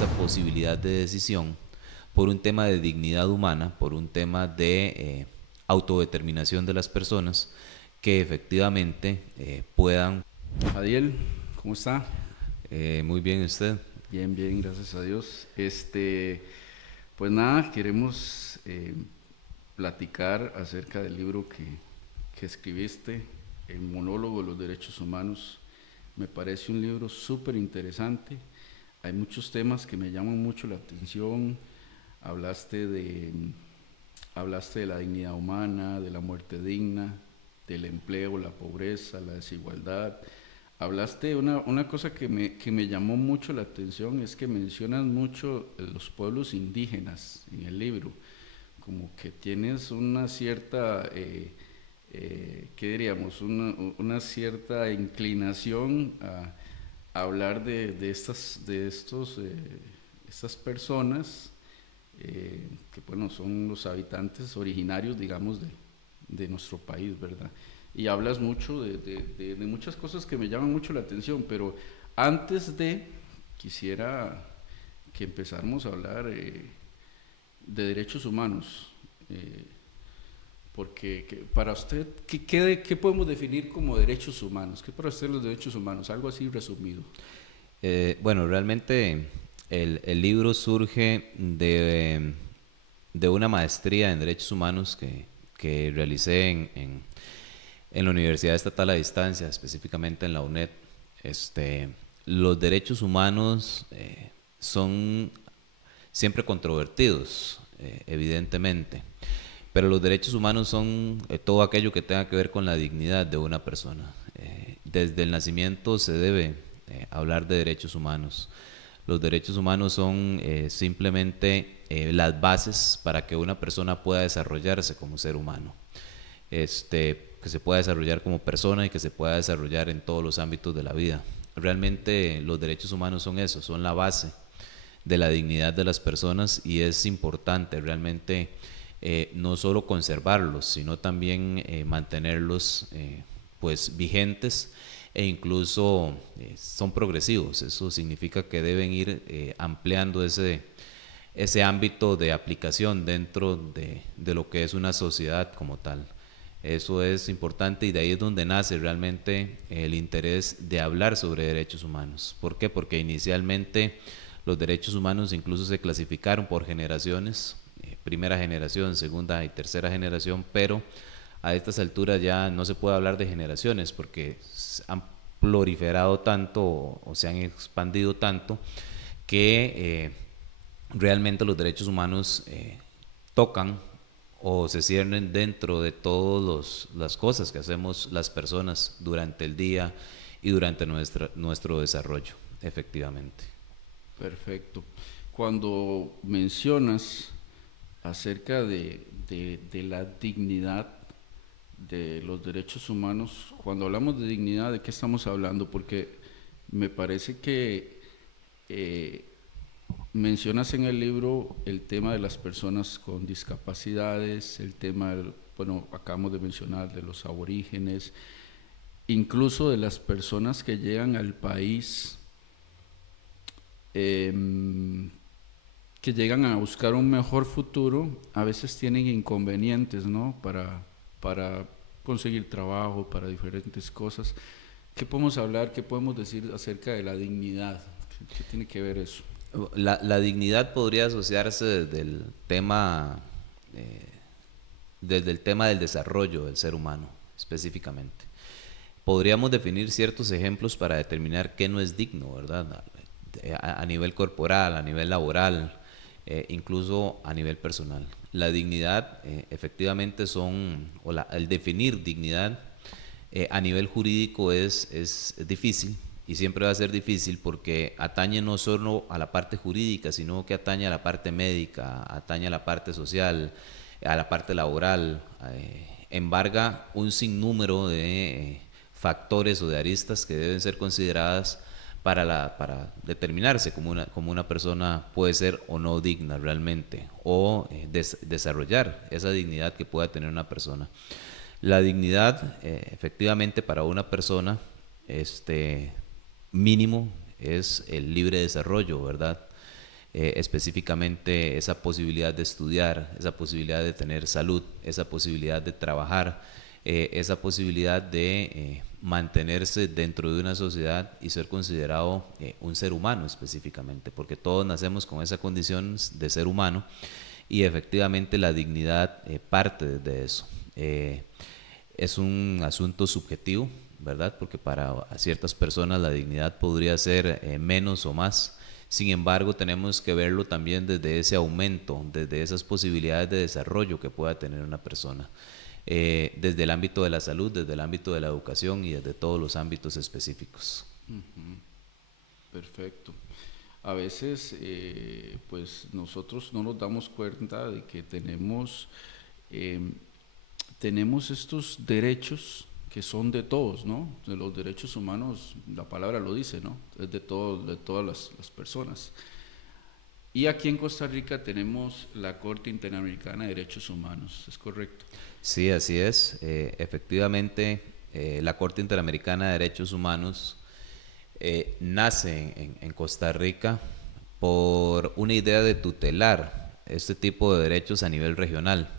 esa posibilidad de decisión por un tema de dignidad humana, por un tema de autodeterminación de las personas que efectivamente puedan. Adiel, ¿cómo está? Muy bien usted. Bien, bien, gracias a Dios. Pues nada, queremos platicar acerca del libro que escribiste, El monólogo de los derechos humanos. Me parece un libro súper interesante. Hay muchos temas que me llaman mucho la atención. Hablaste de, hablaste de la dignidad humana, de la muerte digna, del empleo, la pobreza, la desigualdad. Hablaste de una cosa que me llamó mucho la atención, es que mencionas mucho los pueblos indígenas en el libro, como que tienes una cierta, ¿qué diríamos? Una cierta inclinación a hablar estas personas que bueno, son los habitantes originarios, digamos, de nuestro país, ¿verdad? Y hablas mucho de muchas cosas que me llaman mucho la atención, pero antes de, quisiera que empezáramos a hablar de derechos humanos, eh, porque para usted, ¿qué podemos definir como derechos humanos? ¿Qué para usted los derechos humanos? Algo así resumido. Bueno, realmente el libro surge de una maestría en Derechos Humanos que realicé en la Universidad Estatal a Distancia, específicamente en la UNED. Este, los derechos humanos son siempre controvertidos, evidentemente, pero los derechos humanos son todo aquello que tenga que ver con la dignidad de una persona. Desde el nacimiento se debe hablar de derechos humanos. Los derechos humanos son simplemente las bases para que una persona pueda desarrollarse como ser humano, que se pueda desarrollar como persona y que se pueda desarrollar en todos los ámbitos de la vida. Realmente los derechos humanos son eso, son la base de la dignidad de las personas, y es importante realmente no solo conservarlos, sino también mantenerlos pues vigentes, e incluso son progresivos. Eso significa que deben ir ampliando ese ámbito de aplicación dentro de lo que es una sociedad como tal. Eso es importante, y de ahí es donde nace realmente el interés de hablar sobre derechos humanos. ¿Por qué? Porque inicialmente los derechos humanos incluso se clasificaron por generaciones, primera generación, segunda y tercera generación, pero a estas alturas ya no se puede hablar de generaciones porque han proliferado tanto o se han expandido tanto que realmente los derechos humanos tocan o se ciernen dentro de todas las cosas que hacemos las personas durante el día y durante nuestro desarrollo, efectivamente. Perfecto. Cuando mencionas acerca de la dignidad de los derechos humanos, cuando hablamos de dignidad, ¿de qué estamos hablando? Porque me parece que eh, mencionas en el libro el tema de las personas con discapacidades, el tema, bueno, acabamos de mencionar de los aborígenes, incluso de las personas que llegan al país, eh, que llegan a buscar un mejor futuro, a veces tienen inconvenientes, ¿no? Para conseguir trabajo, para diferentes cosas. ¿Qué podemos hablar, qué podemos decir acerca de la dignidad? ¿Qué tiene que ver eso? La dignidad podría asociarse eh, desde el tema del desarrollo del ser humano, específicamente. Podríamos definir ciertos ejemplos para determinar qué no es digno, ¿verdad? A nivel corporal, a nivel laboral, incluso a nivel personal. La dignidad, efectivamente, el definir dignidad a nivel jurídico es difícil, y siempre va a ser difícil porque atañe no solo a la parte jurídica, sino que atañe a la parte médica, atañe a la parte social, a la parte laboral, embarga un sinnúmero de factores o de aristas que deben ser consideradas para determinarse como una persona puede ser o no digna realmente, o desarrollar esa dignidad que pueda tener una persona. La dignidad, efectivamente, para una persona, mínimo es el libre desarrollo, ¿verdad? específicamente esa posibilidad de estudiar, esa posibilidad de tener salud, esa posibilidad de trabajar, esa posibilidad de mantenerse dentro de una sociedad y ser considerado un ser humano específicamente, porque todos nacemos con esa condición de ser humano y efectivamente la dignidad parte de eso. Es un asunto subjetivo, ¿verdad? Porque para ciertas personas la dignidad podría ser menos o más. Sin embargo, tenemos que verlo también desde ese aumento, desde esas posibilidades de desarrollo que pueda tener una persona, desde el ámbito de la salud, desde el ámbito de la educación y desde todos los ámbitos específicos. Perfecto. A veces, pues nosotros no nos damos cuenta de que eh, tenemos estos derechos que son de todos, ¿no? De los derechos humanos, la palabra lo dice, ¿no? Es de todos, de todas las personas. Y aquí en Costa Rica tenemos la Corte Interamericana de Derechos Humanos, ¿es correcto? Sí, así es. Efectivamente, la Corte Interamericana de Derechos Humanos nace en Costa Rica por una idea de tutelar este tipo de derechos a nivel regional.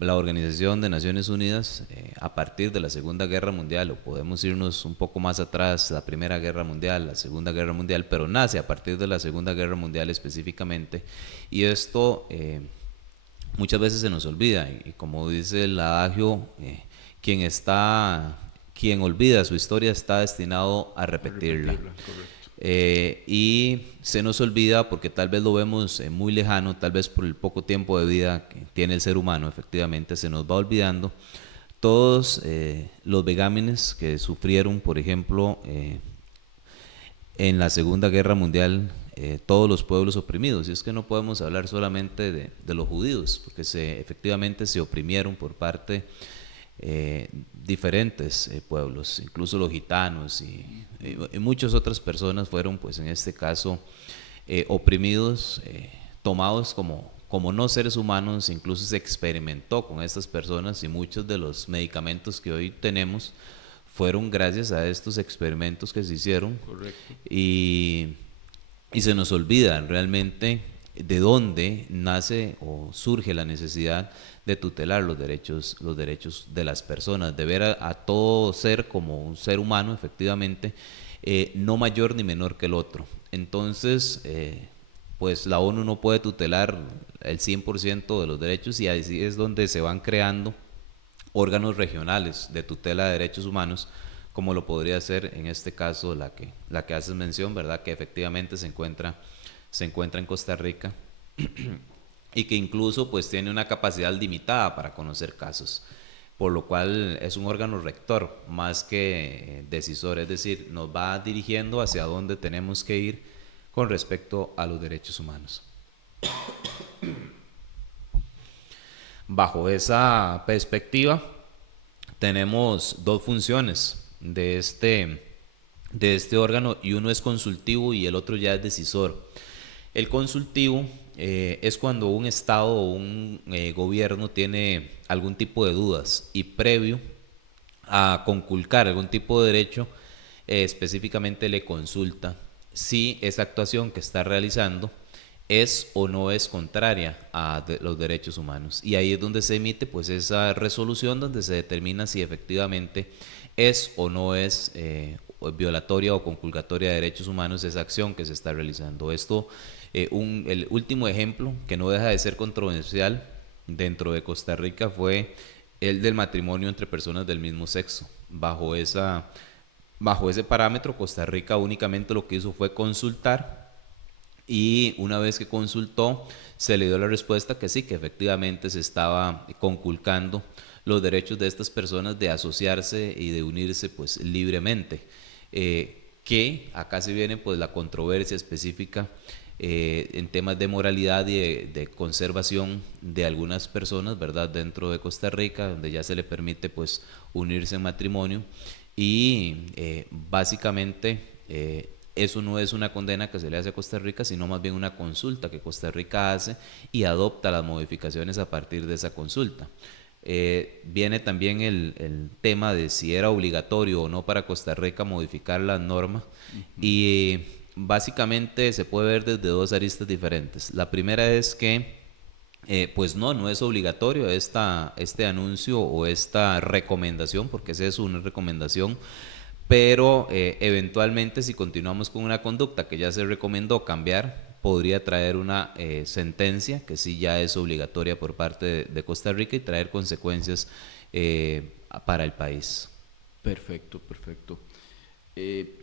La Organización de Naciones Unidas, a partir de la Segunda Guerra Mundial, o podemos irnos un poco más atrás, la Primera Guerra Mundial, la Segunda Guerra Mundial, pero nace a partir de la Segunda Guerra Mundial específicamente, y esto muchas veces se nos olvida, y como dice el adagio, quien está, quien olvida su historia está destinado a A repetirla. repetirla, correcto. Y se nos olvida porque tal vez lo vemos muy lejano, tal vez por el poco tiempo de vida que tiene el ser humano, efectivamente se nos va olvidando todos los vejámenes que sufrieron, por ejemplo, en la Segunda Guerra Mundial, todos los pueblos oprimidos. Y es que no podemos hablar solamente de los judíos, porque efectivamente se oprimieron por parte diferentes pueblos, incluso los gitanos y muchas otras personas fueron, pues en este caso, oprimidos, tomados como no seres humanos. Incluso se experimentó con estas personas y muchos de los medicamentos que hoy tenemos fueron gracias a estos experimentos que se hicieron. Correcto. Y, y se nos olvida realmente de dónde nace o surge la necesidad de tutelar los derechos de las personas, de ver a todo ser como un ser humano, efectivamente, no mayor ni menor que el otro. Entonces, pues la ONU no puede tutelar el 100% de los derechos, y así es donde se van creando órganos regionales de tutela de derechos humanos, como lo podría ser en este caso la que haces mención, ¿verdad? Que efectivamente se encuentra en Costa Rica y que incluso pues tiene una capacidad limitada para conocer casos, por lo cual es un órgano rector más que decisor, es decir, nos va dirigiendo hacia dónde tenemos que ir con respecto a los derechos humanos. Bajo esa perspectiva, tenemos dos funciones de este órgano, y uno es consultivo y el otro ya es decisor. El consultivo es cuando un Estado o un gobierno tiene algún tipo de dudas y previo a conculcar algún tipo de derecho, específicamente le consulta si esa actuación que está realizando es o no es contraria a los derechos humanos. Y ahí es donde se emite pues esa resolución donde se determina si efectivamente es o no es violatoria o conculcatoria de derechos humanos esa acción que se está realizando. Esto, el último ejemplo que no deja de ser controversial dentro de Costa Rica fue el del matrimonio entre personas del mismo sexo. Bajo ese parámetro, Costa Rica únicamente lo que hizo fue consultar, y una vez que consultó se le dio la respuesta que sí, que efectivamente se estaba conculcando los derechos de estas personas de asociarse y de unirse pues libremente. Que acá se viene pues la controversia específica en temas de moralidad y de conservación de algunas personas, ¿verdad? Dentro de Costa Rica, donde ya se le permite pues unirse en matrimonio, y básicamente eso no es una condena que se le hace a Costa Rica, sino más bien una consulta que Costa Rica hace y adopta las modificaciones a partir de esa consulta. Viene también el tema de si era obligatorio o no para Costa Rica modificar las normas, y básicamente se puede ver desde dos aristas diferentes. La primera es que pues no es obligatorio este anuncio o esta recomendación, porque es eso, una recomendación, pero eventualmente si continuamos con una conducta que ya se recomendó cambiar, podría traer una sentencia que sí ya es obligatoria por parte de Costa Rica y traer consecuencias para el país. Perfecto, perfecto. Eh,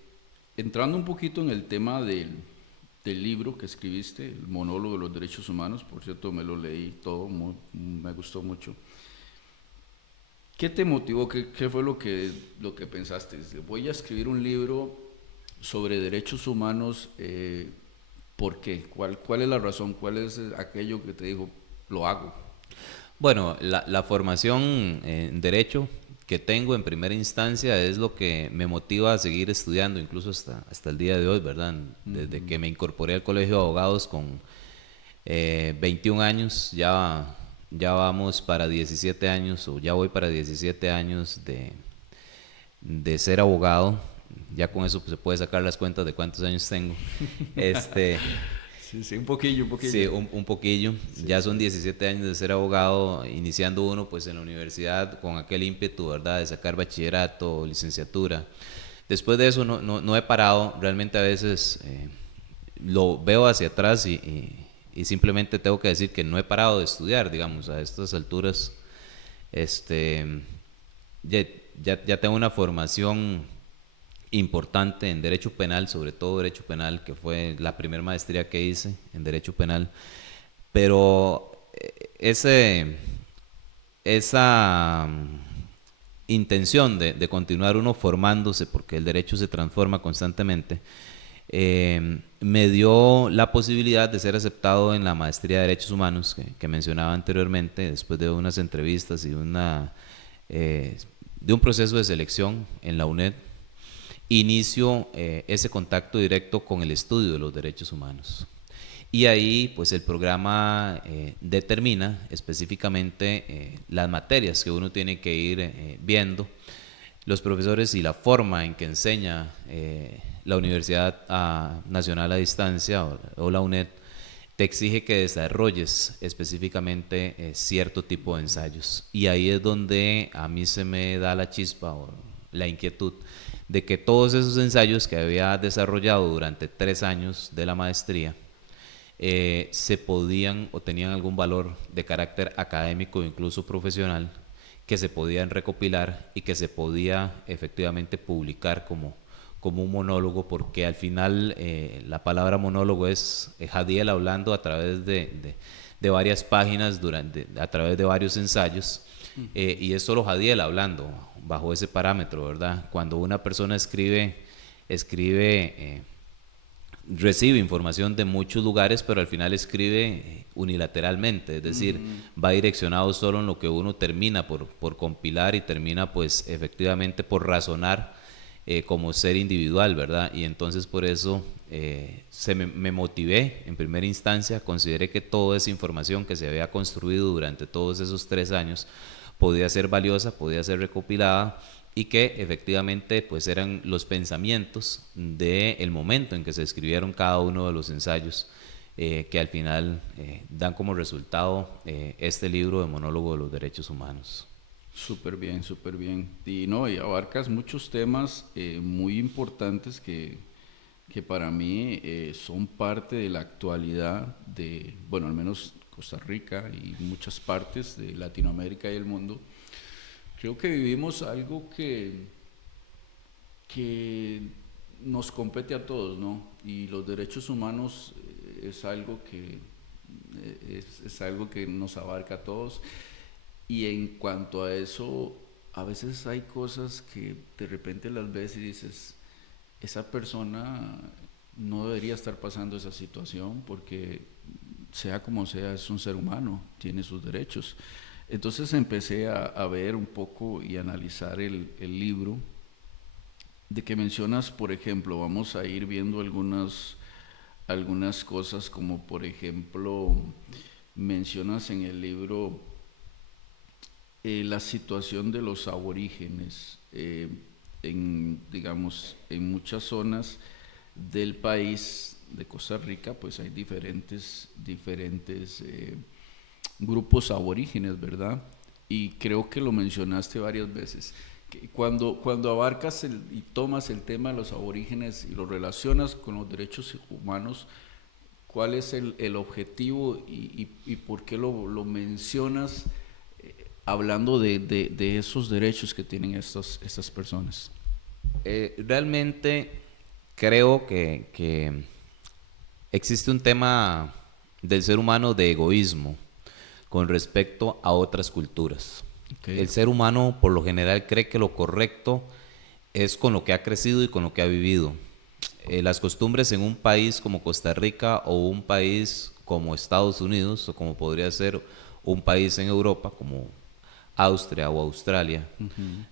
Entrando un poquito en el tema del libro que escribiste, el monólogo de los derechos humanos, por cierto, me lo leí todo, me gustó mucho. ¿Qué te motivó? ¿Qué fue lo que pensaste? Voy a escribir un libro sobre derechos humanos. ¿Por qué? ¿Cuál es la razón? ¿Cuál es aquello que te dijo, lo hago? Bueno, la formación en derecho que tengo en primera instancia es lo que me motiva a seguir estudiando, incluso hasta el día de hoy, ¿verdad? Desde que me incorporé al Colegio de Abogados con 21 años, ya vamos para 17 años, o ya voy para 17 años de ser abogado. Ya con eso pues, se puede sacar las cuentas de cuántos años tengo. Este, Sí, sí, un poquillo, un Sí, poquillo. un poquillo. Sí, Ya son sí. 17 años de ser abogado, iniciando uno pues en la universidad con aquel ímpetu, ¿verdad? De sacar bachillerato, licenciatura. Después de eso no he parado. Realmente a veces lo veo hacia atrás y simplemente tengo que decir que no he parado de estudiar, digamos, a estas alturas. Este, ya, ya tengo una formación importante en derecho penal, sobre todo derecho penal, que fue la primera maestría que hice en derecho penal. Pero esa intención de continuar uno formándose, porque el derecho se transforma constantemente, me dio la posibilidad de ser aceptado en la maestría de Derechos Humanos que mencionaba anteriormente, después de unas entrevistas y de un proceso de selección en la UNED. Inicio ese contacto directo con el estudio de los derechos humanos. Y ahí, pues el programa determina específicamente las materias que uno tiene que ir viendo, los profesores y la forma en que enseña la Universidad Nacional a Distancia o la UNED, te exige que desarrolles específicamente cierto tipo de ensayos. Y ahí es donde a mí se me da la chispa o la inquietud de que todos esos ensayos que había desarrollado durante 3 años de la maestría se podían o tenían algún valor de carácter académico o incluso profesional que se podían recopilar y que se podía efectivamente publicar como un monólogo, porque al final la palabra monólogo es Jadiel hablando a través de varias páginas, a través de varios ensayos, y es solo Jadiel hablando bajo ese parámetro, ¿verdad? Cuando una persona escribe recibe información de muchos lugares, pero al final escribe unilateralmente, es decir, va direccionado solo en lo que uno termina por compilar y termina pues efectivamente por razonar como ser individual, ¿verdad? Y entonces por eso me motivé en primera instancia, consideré que toda esa información que se había construido durante todos esos 3 años podía ser valiosa, podía ser recopilada y que efectivamente pues eran los pensamientos del momento en que se escribieron cada uno de los ensayos que al final dan como resultado este libro de monólogo de los derechos humanos. Súper bien, súper bien. Y no, y abarcas muchos temas muy importantes que para mí son parte de la actualidad de, bueno, al menos Costa Rica y muchas partes de Latinoamérica y el mundo. Creo que vivimos algo que nos compete a todos, ¿no? Y los derechos humanos es algo es algo que nos abarca a todos. Y en cuanto a eso, a veces hay cosas que de repente las ves y dices, esa persona no debería estar pasando esa situación porque sea como sea, es un ser humano, tiene sus derechos. Entonces empecé a ver un poco y analizar el libro de que mencionas, por ejemplo, vamos a ir viendo algunas cosas como por ejemplo, mencionas en el libro la situación de los aborígenes digamos, en muchas zonas del país de Costa Rica, pues hay diferentes grupos aborígenes, ¿verdad? Y creo que lo mencionaste varias veces. Que cuando abarcas y tomas el tema de los aborígenes y lo relacionas con los derechos humanos, ¿cuál es el objetivo y por qué lo mencionas hablando de esos derechos que tienen estas personas? Realmente creo que existe un tema del ser humano de egoísmo con respecto a otras culturas. Okay. El ser humano por lo general cree que lo correcto es con lo que ha crecido y con lo que ha vivido. Las costumbres en un país como Costa Rica o un país como Estados Unidos o como podría ser un país en Europa como Austria o Australia,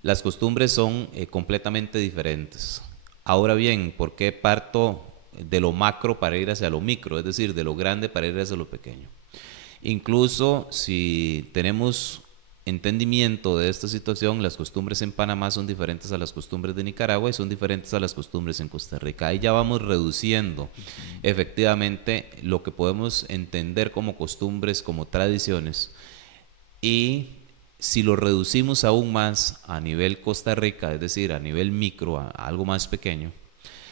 las costumbres son completamente diferentes. Ahora bien, ¿por qué parto de lo macro para ir hacia lo micro? Es decir, de lo grande para ir hacia lo pequeño. Incluso si tenemos entendimiento de esta situación, las costumbres en Panamá son diferentes a las costumbres de Nicaragua y son diferentes a las costumbres en Costa Rica. Ahí ya vamos reduciendo efectivamente lo que podemos entender como costumbres, como tradiciones. Y si lo reducimos aún más a nivel Costa Rica, es decir, a nivel micro, a algo más pequeño,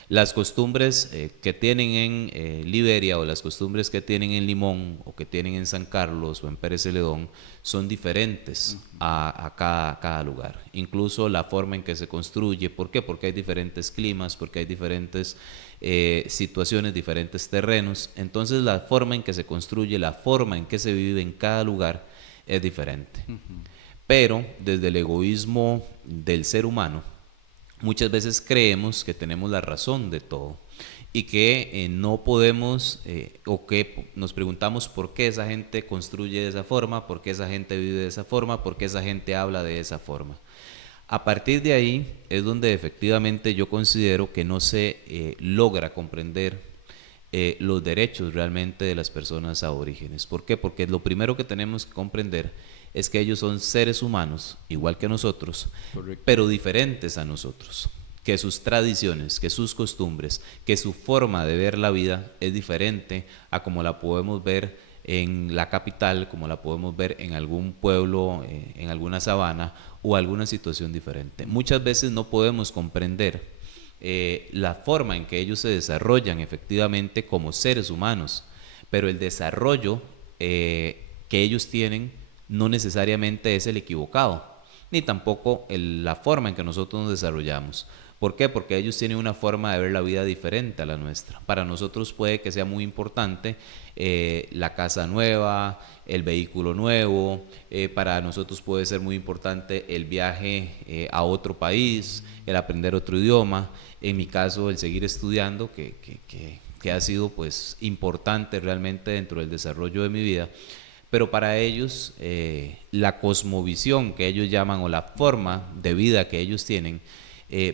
las costumbres que tienen en Liberia o las costumbres que tienen en Limón o que tienen en San Carlos o en Pérez Celedón son diferentes a cada lugar. Incluso la forma en que se construye. ¿Por qué? Porque hay diferentes climas, porque hay diferentes situaciones, diferentes terrenos. Entonces la forma en que se construye, la forma en que se vive en cada lugar es diferente. Pero desde el egoísmo del ser humano, muchas veces creemos que tenemos la razón de todo y que no podemos o que nos preguntamos por qué esa gente construye de esa forma, por qué esa gente vive de esa forma, por qué esa gente habla de esa forma. A partir de ahí es donde efectivamente yo considero que no se logra comprender los derechos realmente de las personas aborígenes. ¿Por qué? Porque lo primero que tenemos que comprender es que ellos son seres humanos, igual que nosotros, Correcto. pero diferentes a nosotros. Que sus tradiciones, que sus costumbres, que su forma de ver la vida es diferente a como la podemos ver en la capital, como la podemos ver en algún pueblo, en alguna sabana o alguna situación diferente. Muchas veces no podemos comprender la forma en que ellos se desarrollan efectivamente como seres humanos, pero el desarrollo que ellos tienen no necesariamente es el equivocado, ni tampoco la forma en que nosotros nos desarrollamos. ¿Por qué? Porque ellos tienen una forma de ver la vida diferente a la nuestra. Para nosotros puede que sea muy importante la casa nueva, el vehículo nuevo, para nosotros puede ser muy importante el viaje a otro país, el aprender otro idioma, en mi caso el seguir estudiando, que ha sido pues importante realmente dentro del desarrollo de mi vida. Pero para ellos la cosmovisión que ellos llaman o la forma de vida que ellos tienen,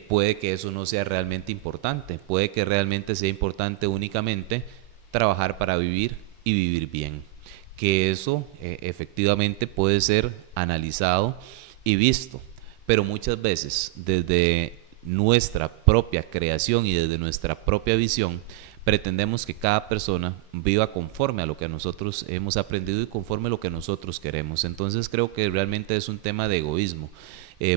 puede que eso no sea realmente importante, puede que realmente sea importante únicamente trabajar para vivir y vivir bien, que eso efectivamente puede ser analizado y visto, pero muchas veces desde nuestra propia creación y desde nuestra propia visión pretendemos que cada persona viva conforme a lo que nosotros hemos aprendido y conforme a lo que nosotros queremos. Entonces creo que realmente es un tema de egoísmo.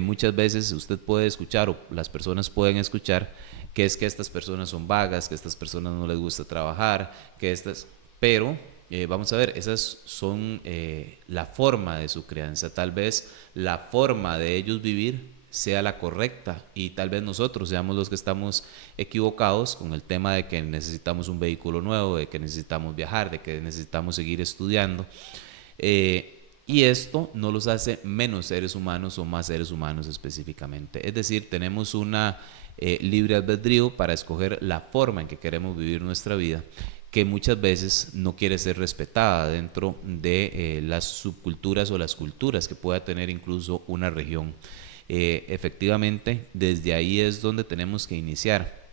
Muchas veces usted puede escuchar o las personas pueden escuchar que es que estas personas son vagas, que a estas personas no les gusta trabajar, que estas... Pero vamos a ver, esas son la forma de su crianza. Tal vez la forma de ellos vivir sea la correcta y tal vez nosotros seamos los que estamos equivocados con el tema de que necesitamos un vehículo nuevo, de que necesitamos viajar, de que necesitamos seguir estudiando. Y esto no los hace menos seres humanos o más seres humanos específicamente. Es decir, tenemos una libre albedrío para escoger la forma en que queremos vivir nuestra vida, que muchas veces no quiere ser respetada dentro de las subculturas o las culturas que pueda tener incluso una región. Efectivamente, desde ahí es donde tenemos que iniciar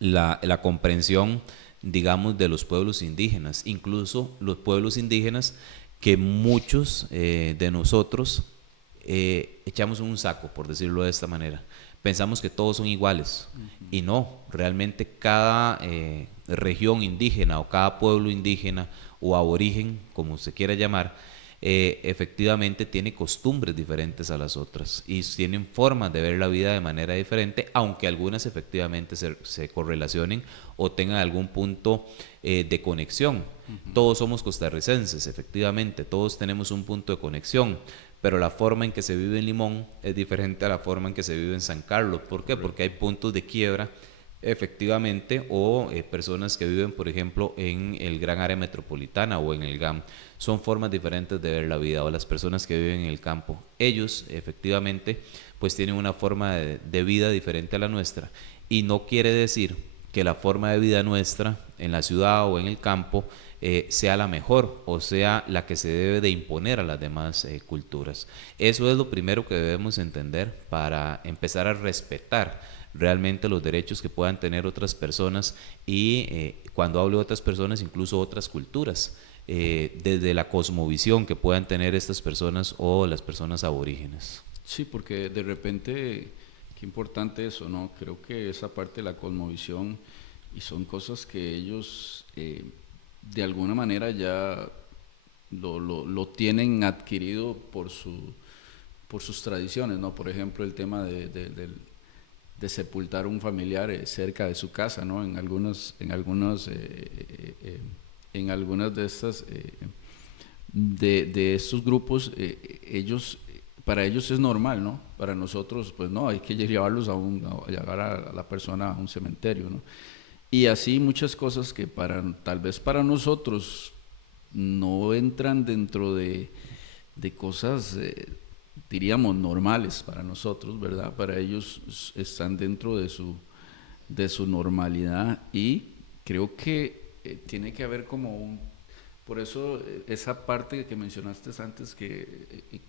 la comprensión, digamos, de los pueblos indígenas, incluso los pueblos indígenas que muchos de nosotros echamos en un saco, por decirlo de esta manera, pensamos que todos son iguales y no, realmente cada región indígena o cada pueblo indígena o aborigen, como se quiera llamar, efectivamente tiene costumbres diferentes a las otras y tienen formas de ver la vida de manera diferente, aunque algunas efectivamente se correlacionen o tengan algún punto de conexión. Todos somos costarricenses, efectivamente, todos tenemos un punto de conexión, pero la forma en que se vive en Limón es diferente a la forma en que se vive en San Carlos. ¿Por qué? Porque hay puntos de quiebra, efectivamente, o personas que viven, por ejemplo, en el gran área metropolitana o en el GAM. Son formas diferentes de ver la vida, o las personas que viven en el campo. Ellos, efectivamente, pues tienen una forma de vida diferente a la nuestra, y no quiere decir que la forma de vida nuestra en la ciudad o en el campo sea la mejor o sea la que se debe de imponer a las demás culturas. Eso es lo primero que debemos entender para empezar a respetar realmente los derechos que puedan tener otras personas y cuando hablo de otras personas, incluso otras culturas, desde la cosmovisión que puedan tener estas personas o las personas aborígenes. Sí, porque de repente, qué importante eso, ¿no? Creo que esa parte de la cosmovisión y son cosas que ellos de alguna manera ya lo tienen adquirido por sus tradiciones, ¿no? Por ejemplo, el tema de sepultar un familiar cerca de su casa, ¿no? En algunas de estas de estos grupos, para ellos es normal, ¿no? Para nosotros, pues no, hay que llevarlos a llevar a la persona a un cementerio, ¿no? Y así muchas cosas que tal vez para nosotros no entran dentro de cosas, diríamos, normales para nosotros, ¿verdad? Para ellos están dentro de su normalidad y creo que tiene que haber como por eso esa parte que mencionaste antes que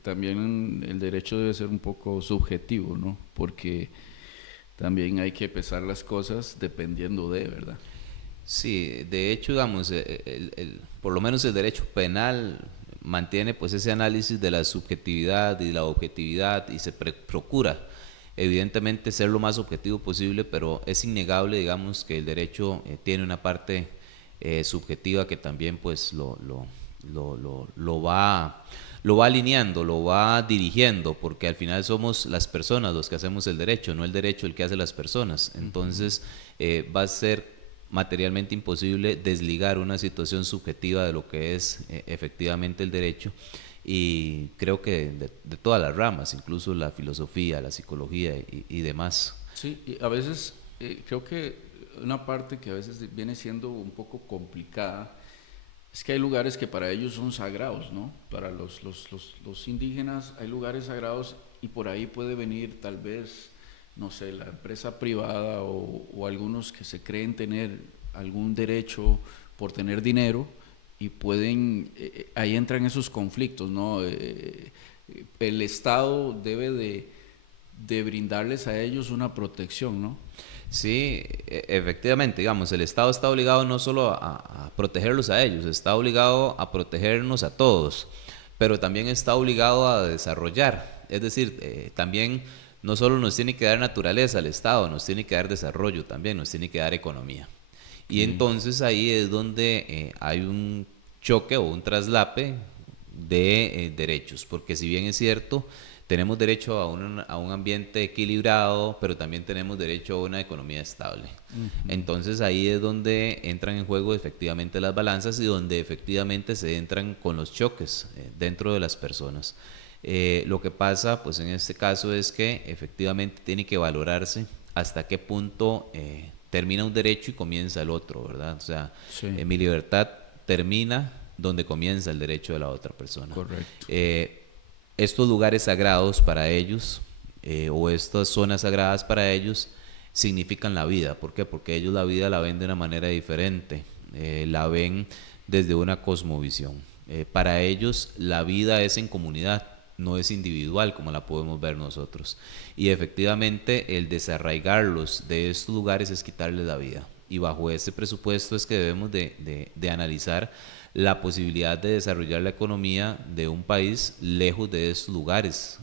también el derecho debe ser un poco subjetivo, ¿no? Porque también hay que pesar las cosas dependiendo de, ¿verdad? Sí, de hecho, digamos, por lo menos el derecho penal mantiene pues ese análisis de la subjetividad y la objetividad y se procura evidentemente ser lo más objetivo posible, pero es innegable, digamos, que el derecho tiene una parte subjetiva que también pues lo va alineando, lo va dirigiendo, porque al final somos las personas los que hacemos el derecho, no el derecho el que hace las personas. Entonces va a ser materialmente imposible desligar una situación subjetiva de lo que es efectivamente el derecho, y creo que de todas las ramas, incluso la filosofía, la psicología y demás. Sí, y a veces creo que una parte que a veces viene siendo un poco complicada es que hay lugares que para ellos son sagrados, ¿no? Para los indígenas hay lugares sagrados y por ahí puede venir tal vez, no sé, la empresa privada o algunos que se creen tener algún derecho por tener dinero y pueden, ahí entran esos conflictos, ¿no? El Estado debe de brindarles a ellos una protección, ¿no? Sí, efectivamente, digamos, el Estado está obligado no solo a protegerlos a ellos, está obligado a protegernos a todos, pero también está obligado a desarrollar. Es decir, también no solo nos tiene que dar naturaleza el Estado, nos tiene que dar desarrollo también, nos tiene que dar economía. Y entonces ahí es donde hay un choque o un traslape de derechos, porque si bien es cierto, tenemos derecho a un ambiente equilibrado, pero también tenemos derecho a una economía estable. Entonces ahí es donde entran en juego efectivamente las balanzas y donde efectivamente se entran con los choques dentro de las personas. Lo que pasa pues en este caso es que efectivamente tiene que valorarse hasta qué punto termina un derecho y comienza el otro, ¿verdad? O sea, Sí, mi libertad termina donde comienza el derecho de la otra persona. correcto. Estos lugares sagrados para ellos o estas zonas sagradas para ellos significan la vida. ¿Por qué? Porque ellos la vida la ven de una manera diferente, la ven desde una cosmovisión. Para ellos la vida es en comunidad, no es individual como la podemos ver nosotros. Y efectivamente el desarraigarlos de estos lugares es quitarles la vida. Y bajo este presupuesto es que debemos de analizar la posibilidad de desarrollar la economía de un país lejos de estos lugares.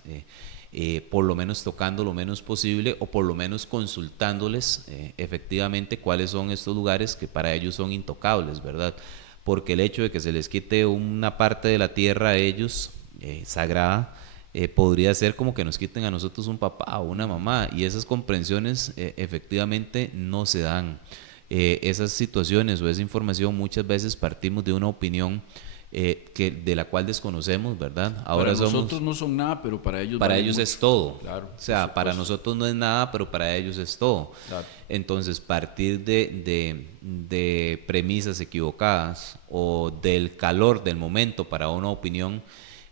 por lo menos tocando lo menos posible o por lo menos consultándoles efectivamente cuáles son estos lugares que para ellos son intocables, ¿verdad? Porque el hecho de que se les quite una parte de la tierra a ellos, sagrada, podría ser como que nos quiten a nosotros un papá o una mamá, y esas comprensiones efectivamente no se dan. Esas situaciones o esa información muchas veces partimos de una opinión de la cual desconocemos, ¿verdad? Ahora Para somos, nosotros no son nada, pero para ellos para valen ellos mucho. es todo. Claro, O por sea, para supuesto. nosotros no es nada, pero para ellos es todo. Claro. Entonces, partir de premisas equivocadas o del calor del momento para una opinión,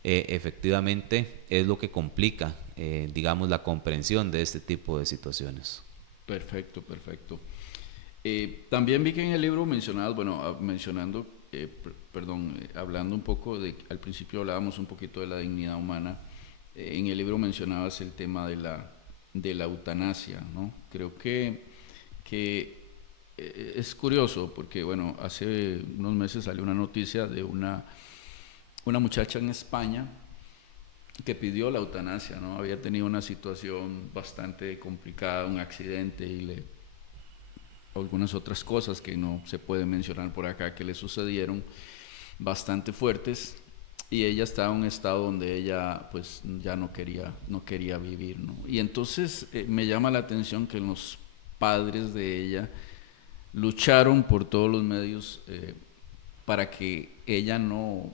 efectivamente es lo que complica, digamos, la comprensión de este tipo de situaciones. Perfecto, perfecto. También vi que en el libro mencionabas, bueno, mencionando, perdón, hablando un poco de, al principio hablábamos un poquito de la dignidad humana, en el libro mencionabas el tema de la eutanasia, ¿no? Creo que es curioso porque, bueno, hace unos meses salió una noticia de una muchacha en España que pidió la eutanasia, ¿no? Había tenido una situación bastante complicada, un accidente y algunas otras cosas que no se pueden mencionar por acá que le sucedieron bastante fuertes, y ella estaba en un estado donde ella pues ya no quería vivir, ¿no? Y entonces me llama la atención que los padres de ella lucharon por todos los medios para que ella no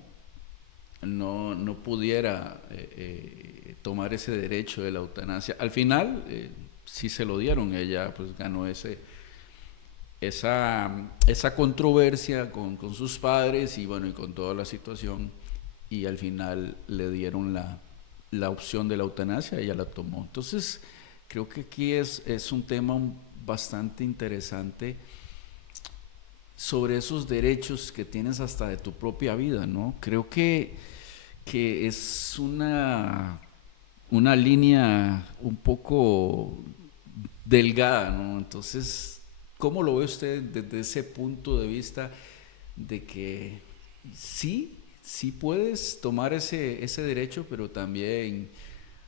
pudiera tomar ese derecho de la eutanasia. Al final sí se lo dieron, ella pues ganó esa controversia con sus padres y bueno, y con toda la situación, y al final le dieron la opción de la eutanasia, ella la tomó. Entonces creo que aquí es un tema bastante interesante sobre esos derechos que tienes hasta de tu propia vida, ¿no? Creo que es una línea un poco delgada, ¿no? Entonces, ¿cómo lo ve usted desde ese punto de vista de que sí puedes tomar ese derecho, pero también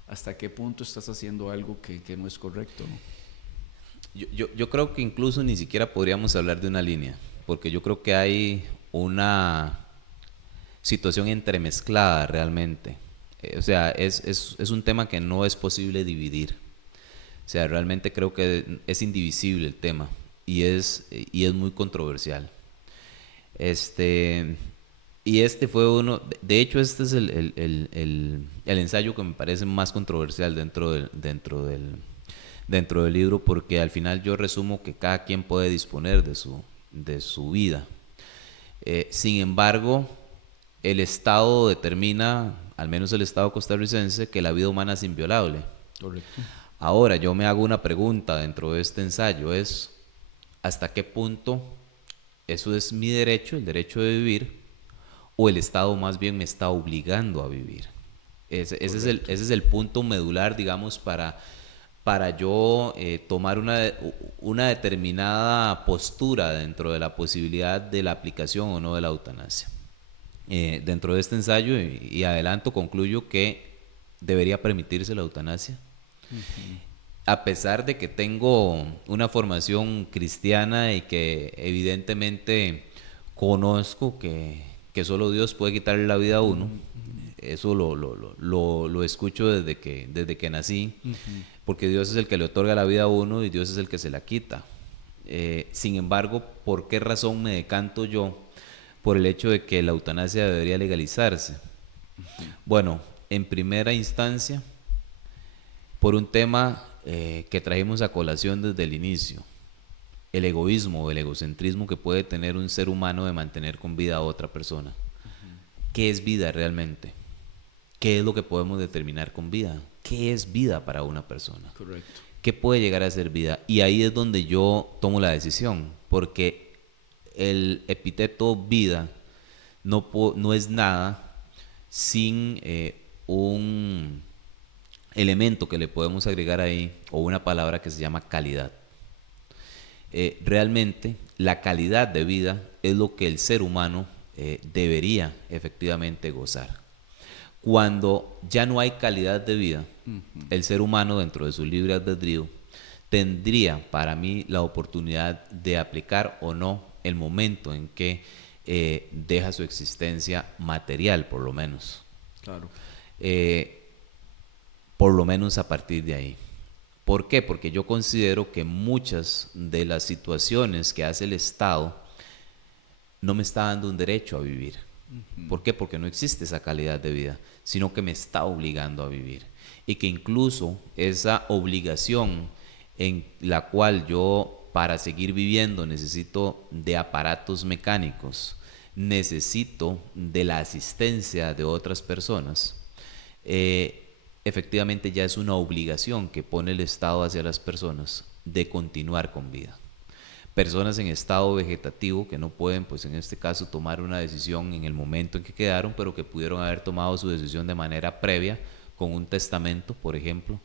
hasta qué punto estás haciendo algo que no es correcto, ¿no? Yo creo que incluso ni siquiera podríamos hablar de una línea, porque yo creo que hay una situación entremezclada realmente. O sea, es un tema que no es posible dividir. O sea, realmente creo que es indivisible el tema y es muy controversial. Este, y este fue uno, de hecho este es el ensayo que me parece más controversial dentro del libro, porque al final yo resumo que cada quien puede disponer de su vida. Sin embargo, el Estado determina, al menos el Estado costarricense, que la vida humana es inviolable. Correcto. Ahora, yo me hago una pregunta dentro de este ensayo, es ¿hasta qué punto eso es mi derecho, el derecho de vivir, o el Estado más bien me está obligando a vivir? Ese es el punto medular, digamos, para yo tomar una determinada postura dentro de la posibilidad de la aplicación o no de la eutanasia. Dentro de este ensayo, y adelanto, concluyo que debería permitirse la eutanasia, a pesar de que tengo una formación cristiana y que evidentemente conozco que solo Dios puede quitarle la vida a uno. Eso lo escucho desde que nací, porque Dios es el que le otorga la vida a uno y Dios es el que se la quita. Sin embargo, ¿por qué razón me decanto yo por el hecho de que la eutanasia debería legalizarse? Bueno, en primera instancia, por un tema que trajimos a colación desde el inicio: el egoísmo o el egocentrismo que puede tener un ser humano de mantener con vida a otra persona. ¿Qué es vida realmente? ¿Qué es lo que podemos determinar con vida? ¿Qué es vida para una persona? Correcto. ¿Qué puede llegar a ser vida? Y ahí es donde yo tomo la decisión, porque el epíteto vida no es nada sin un elemento que le podemos agregar ahí, o una palabra que se llama calidad. Realmente la calidad de vida es lo que el ser humano debería efectivamente gozar. Cuando ya no hay calidad de vida, el ser humano dentro de su libre albedrío tendría para mí la oportunidad de aplicar o no el momento en que deja su existencia material, por lo menos. Claro. Eh, por lo menos a partir de ahí. ¿Por qué? Porque yo considero que muchas de las situaciones que hace el Estado no me está dando un derecho a vivir. ¿Por qué? Porque no existe esa calidad de vida, sino que me está obligando a vivir. Y que incluso esa obligación en la cual yo para seguir viviendo necesito de aparatos mecánicos, necesito de la asistencia de otras personas, efectivamente ya es una obligación que pone el Estado hacia las personas de continuar con vida. Personas en estado vegetativo que no pueden, pues en este caso, tomar una decisión en el momento en que quedaron, pero que pudieron haber tomado su decisión de manera previa, con un testamento, por ejemplo,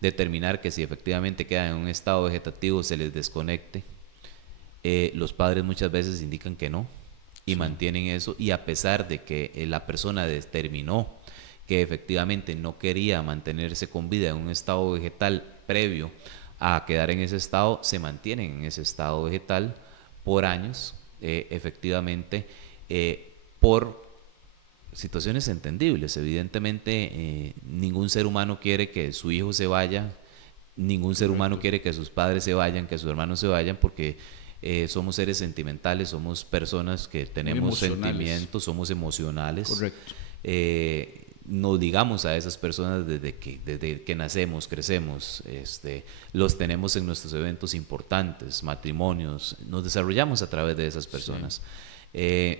determinar que si efectivamente quedan en un estado vegetativo se les desconecte. Los padres muchas veces indican que no y mantienen eso, y a pesar de que la persona determinó que efectivamente no quería mantenerse con vida en un estado vegetal previo a quedar en ese estado, se mantienen en ese estado vegetal por años, efectivamente, por situaciones entendibles. Evidentemente, ningún ser humano quiere que su hijo se vaya, ningún ser humano quiere que sus padres se vayan, que sus hermanos se vayan, porque somos seres sentimentales, somos personas que tenemos sentimientos, somos emocionales. Correcto. Nos digamos a esas personas desde que nacemos, crecemos, los tenemos en nuestros eventos importantes, matrimonios, nos desarrollamos a través de esas personas. Sí.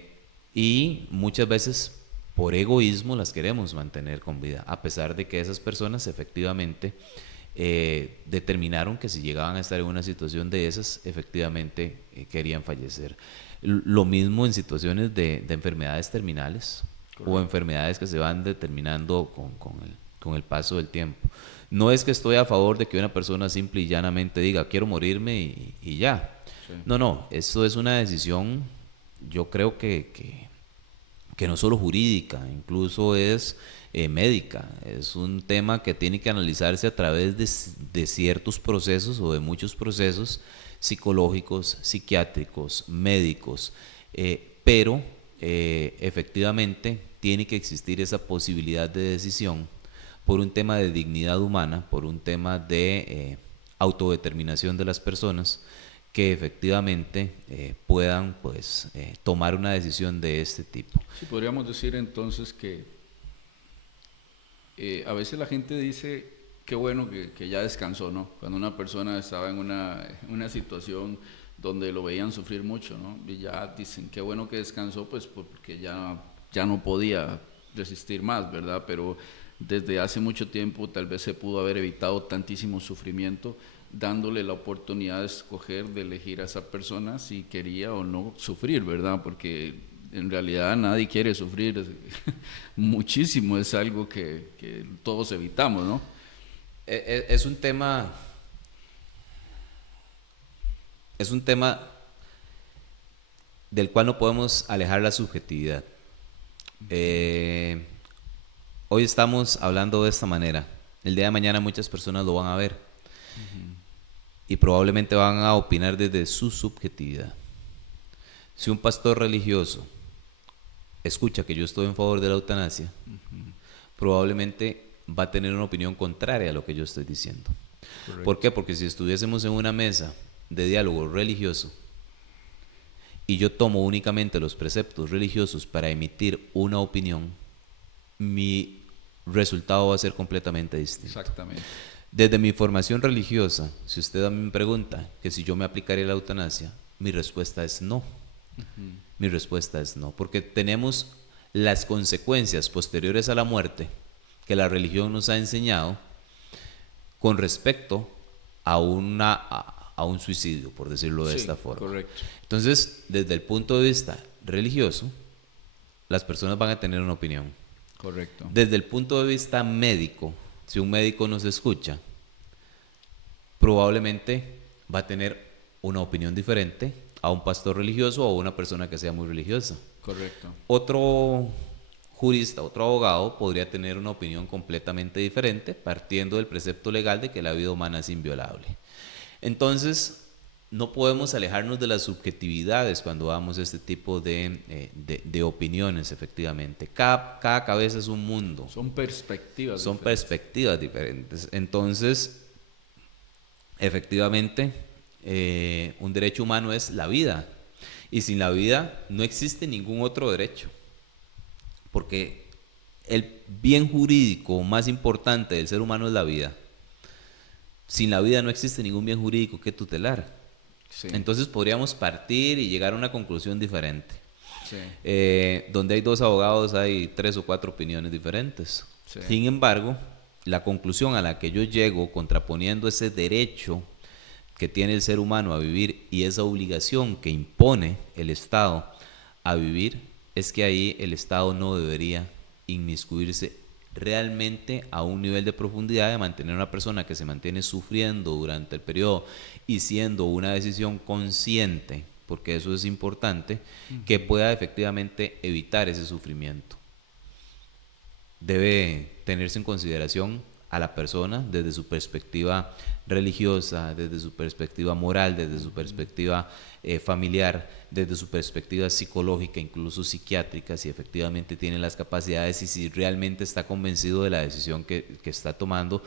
Y muchas veces por egoísmo las queremos mantener con vida, a pesar de que esas personas efectivamente determinaron que si llegaban a estar en una situación de esas, efectivamente querían fallecer. Lo mismo en situaciones de enfermedades terminales. Correcto. O enfermedades que se van determinando con el paso del tiempo. No es que estoy a favor de que una persona simple y llanamente diga quiero morirme y ya. Sí. No, esto es una decisión, yo creo que no solo jurídica, incluso es médica. Es un tema que tiene que analizarse a través de ciertos procesos o de muchos procesos psicológicos, psiquiátricos, médicos, pero efectivamente tiene que existir esa posibilidad de decisión por un tema de dignidad humana, por un tema de autodeterminación de las personas que efectivamente puedan pues tomar una decisión de este tipo. Sí, podríamos decir entonces que a veces la gente dice qué bueno que ya descansó, ¿no? Cuando una persona estaba en una situación donde lo veían sufrir mucho, ¿no? Y ya dicen qué bueno que descansó, pues porque ya no podía resistir más, ¿verdad? Pero desde hace mucho tiempo tal vez se pudo haber evitado tantísimo sufrimiento, dándole la oportunidad de escoger, de elegir a esa persona si quería o no sufrir, ¿verdad? Porque en realidad nadie quiere sufrir muchísimo, es algo que todos evitamos, ¿no? Es un tema del cual no podemos alejar la subjetividad. Hoy estamos hablando de esta manera. El día de mañana muchas personas lo van a ver y probablemente van a opinar desde su subjetividad. Si un pastor religioso escucha que yo estoy en favor de la eutanasia, probablemente va a tener una opinión contraria a lo que yo estoy diciendo. Correcto. ¿Por qué? Porque si estuviésemos en una mesa de diálogo religioso y yo tomo únicamente los preceptos religiosos para emitir una opinión, mi resultado va a ser completamente distinto. Exactamente. Desde mi formación religiosa, si usted a mí me pregunta que si yo me aplicaría la eutanasia, mi respuesta es no. Mi respuesta es no, porque tenemos las consecuencias posteriores a la muerte que la religión nos ha enseñado con respecto a un suicidio, por decirlo de esta forma. Correcto. Entonces, desde el punto de vista religioso, las personas van a tener una opinión. Correcto. Desde el punto de vista médico, si un médico nos escucha, probablemente va a tener una opinión diferente a un pastor religioso o a una persona que sea muy religiosa. Correcto. Otro jurista, otro abogado, podría tener una opinión completamente diferente, partiendo del precepto legal de que la vida humana es inviolable. Entonces, no podemos alejarnos de las subjetividades cuando damos este tipo de opiniones, efectivamente. Cada cabeza es un mundo. Son perspectivas Son diferentes. perspectivas diferentes. Entonces, efectivamente, un derecho humano es la vida. Y sin la vida no existe ningún otro derecho. Porque el bien jurídico más importante del ser humano es la vida. Sin la vida no existe ningún bien jurídico que tutelar. Sí, Entonces podríamos partir y llegar a una conclusión diferente. sí, Donde hay dos abogados hay tres o cuatro opiniones diferentes. sí. Sin embargo, la conclusión a la que yo llego contraponiendo ese derecho que tiene el ser humano a vivir y esa obligación que impone el Estado a vivir es que ahí el Estado no debería inmiscuirse realmente a un nivel de profundidad de mantener a una persona que se mantiene sufriendo durante el periodo y siendo una decisión consciente, porque eso es importante, que pueda efectivamente evitar ese sufrimiento. Debe tenerse en consideración a la persona desde su perspectiva religiosa, desde su perspectiva moral, desde su perspectiva familiar, desde su perspectiva psicológica, incluso psiquiátrica, si efectivamente tiene las capacidades y si realmente está convencido de la decisión que está tomando,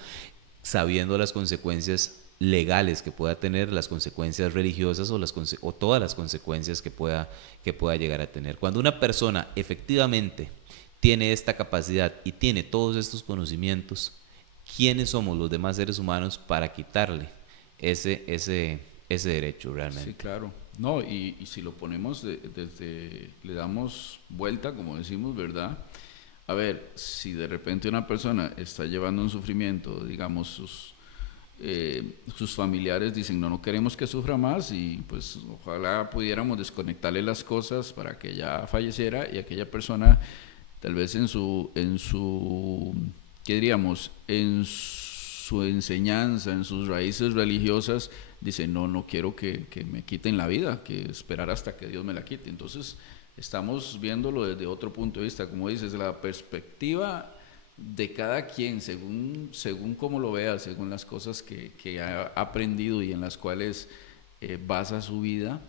sabiendo las consecuencias legales que pueda tener, las consecuencias religiosas o todas las consecuencias que pueda llegar a tener. Cuando una persona efectivamente tiene esta capacidad y tiene todos estos conocimientos, ¿quiénes somos los demás seres humanos para quitarle ese derecho realmente? Sí, claro. No, y si lo ponemos desde, le damos vuelta, como decimos, ¿verdad? A ver, si de repente una persona está llevando un sufrimiento, digamos, sus familiares dicen, no, no queremos que sufra más y pues ojalá pudiéramos desconectarle las cosas para que ya falleciera y aquella persona tal vez ¿qué diríamos? En su enseñanza, en sus raíces religiosas, dice, no, no quiero que me quiten la vida, que esperar hasta que Dios me la quite. Entonces, estamos viéndolo desde otro punto de vista, como dices, la perspectiva de cada quien, según cómo lo vea, según las cosas que ha aprendido y en las cuales basa su vida,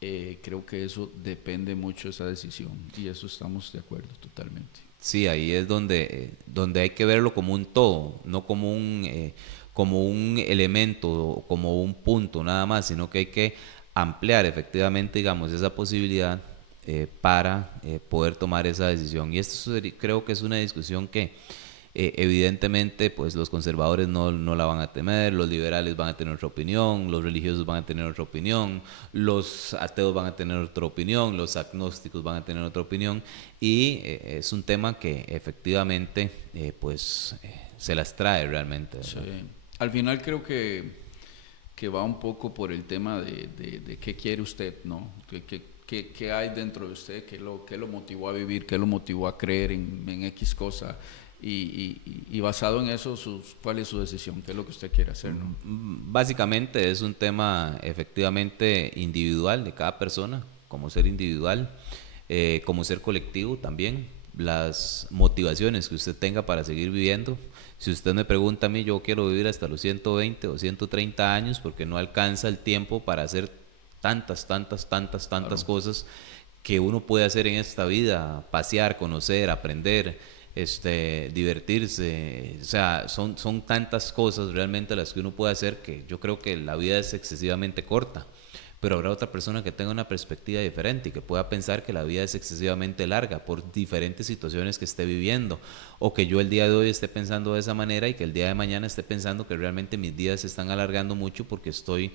creo que eso depende mucho de esa decisión y eso estamos de acuerdo totalmente. Sí, ahí es donde hay que verlo como un todo, no como un elemento o como un punto nada más, sino que hay que ampliar efectivamente, digamos, esa posibilidad para poder tomar esa decisión. Y esto creo que es una discusión que evidentemente pues los conservadores no la van a tener, los liberales van a tener otra opinión, los religiosos van a tener otra opinión, los ateos van a tener otra opinión, los agnósticos van a tener otra opinión y es un tema que efectivamente se las trae realmente, Sí. ¿verdad? Al final creo que va un poco por el tema de qué quiere usted, ¿no? ¿Qué hay dentro de usted? ¿Qué lo motivó a vivir? ¿Qué lo motivó a creer en X cosa? Y basado en eso, ¿cuál es su decisión? ¿Qué es lo que usted quiere hacer, no? Básicamente es un tema efectivamente individual de cada persona, como ser individual, como ser colectivo también, las motivaciones que usted tenga para seguir viviendo. Si usted me pregunta a mí, yo quiero vivir hasta los 120 o 130 años porque no alcanza el tiempo para hacer tantas Claro. cosas que uno puede hacer en esta vida, pasear, conocer, aprender, divertirse, o sea, son tantas cosas realmente las que uno puede hacer que yo creo que la vida es excesivamente corta. Pero habrá otra persona que tenga una perspectiva diferente y que pueda pensar que la vida es excesivamente larga por diferentes situaciones que esté viviendo, o que yo el día de hoy esté pensando de esa manera y que el día de mañana esté pensando que realmente mis días se están alargando mucho porque estoy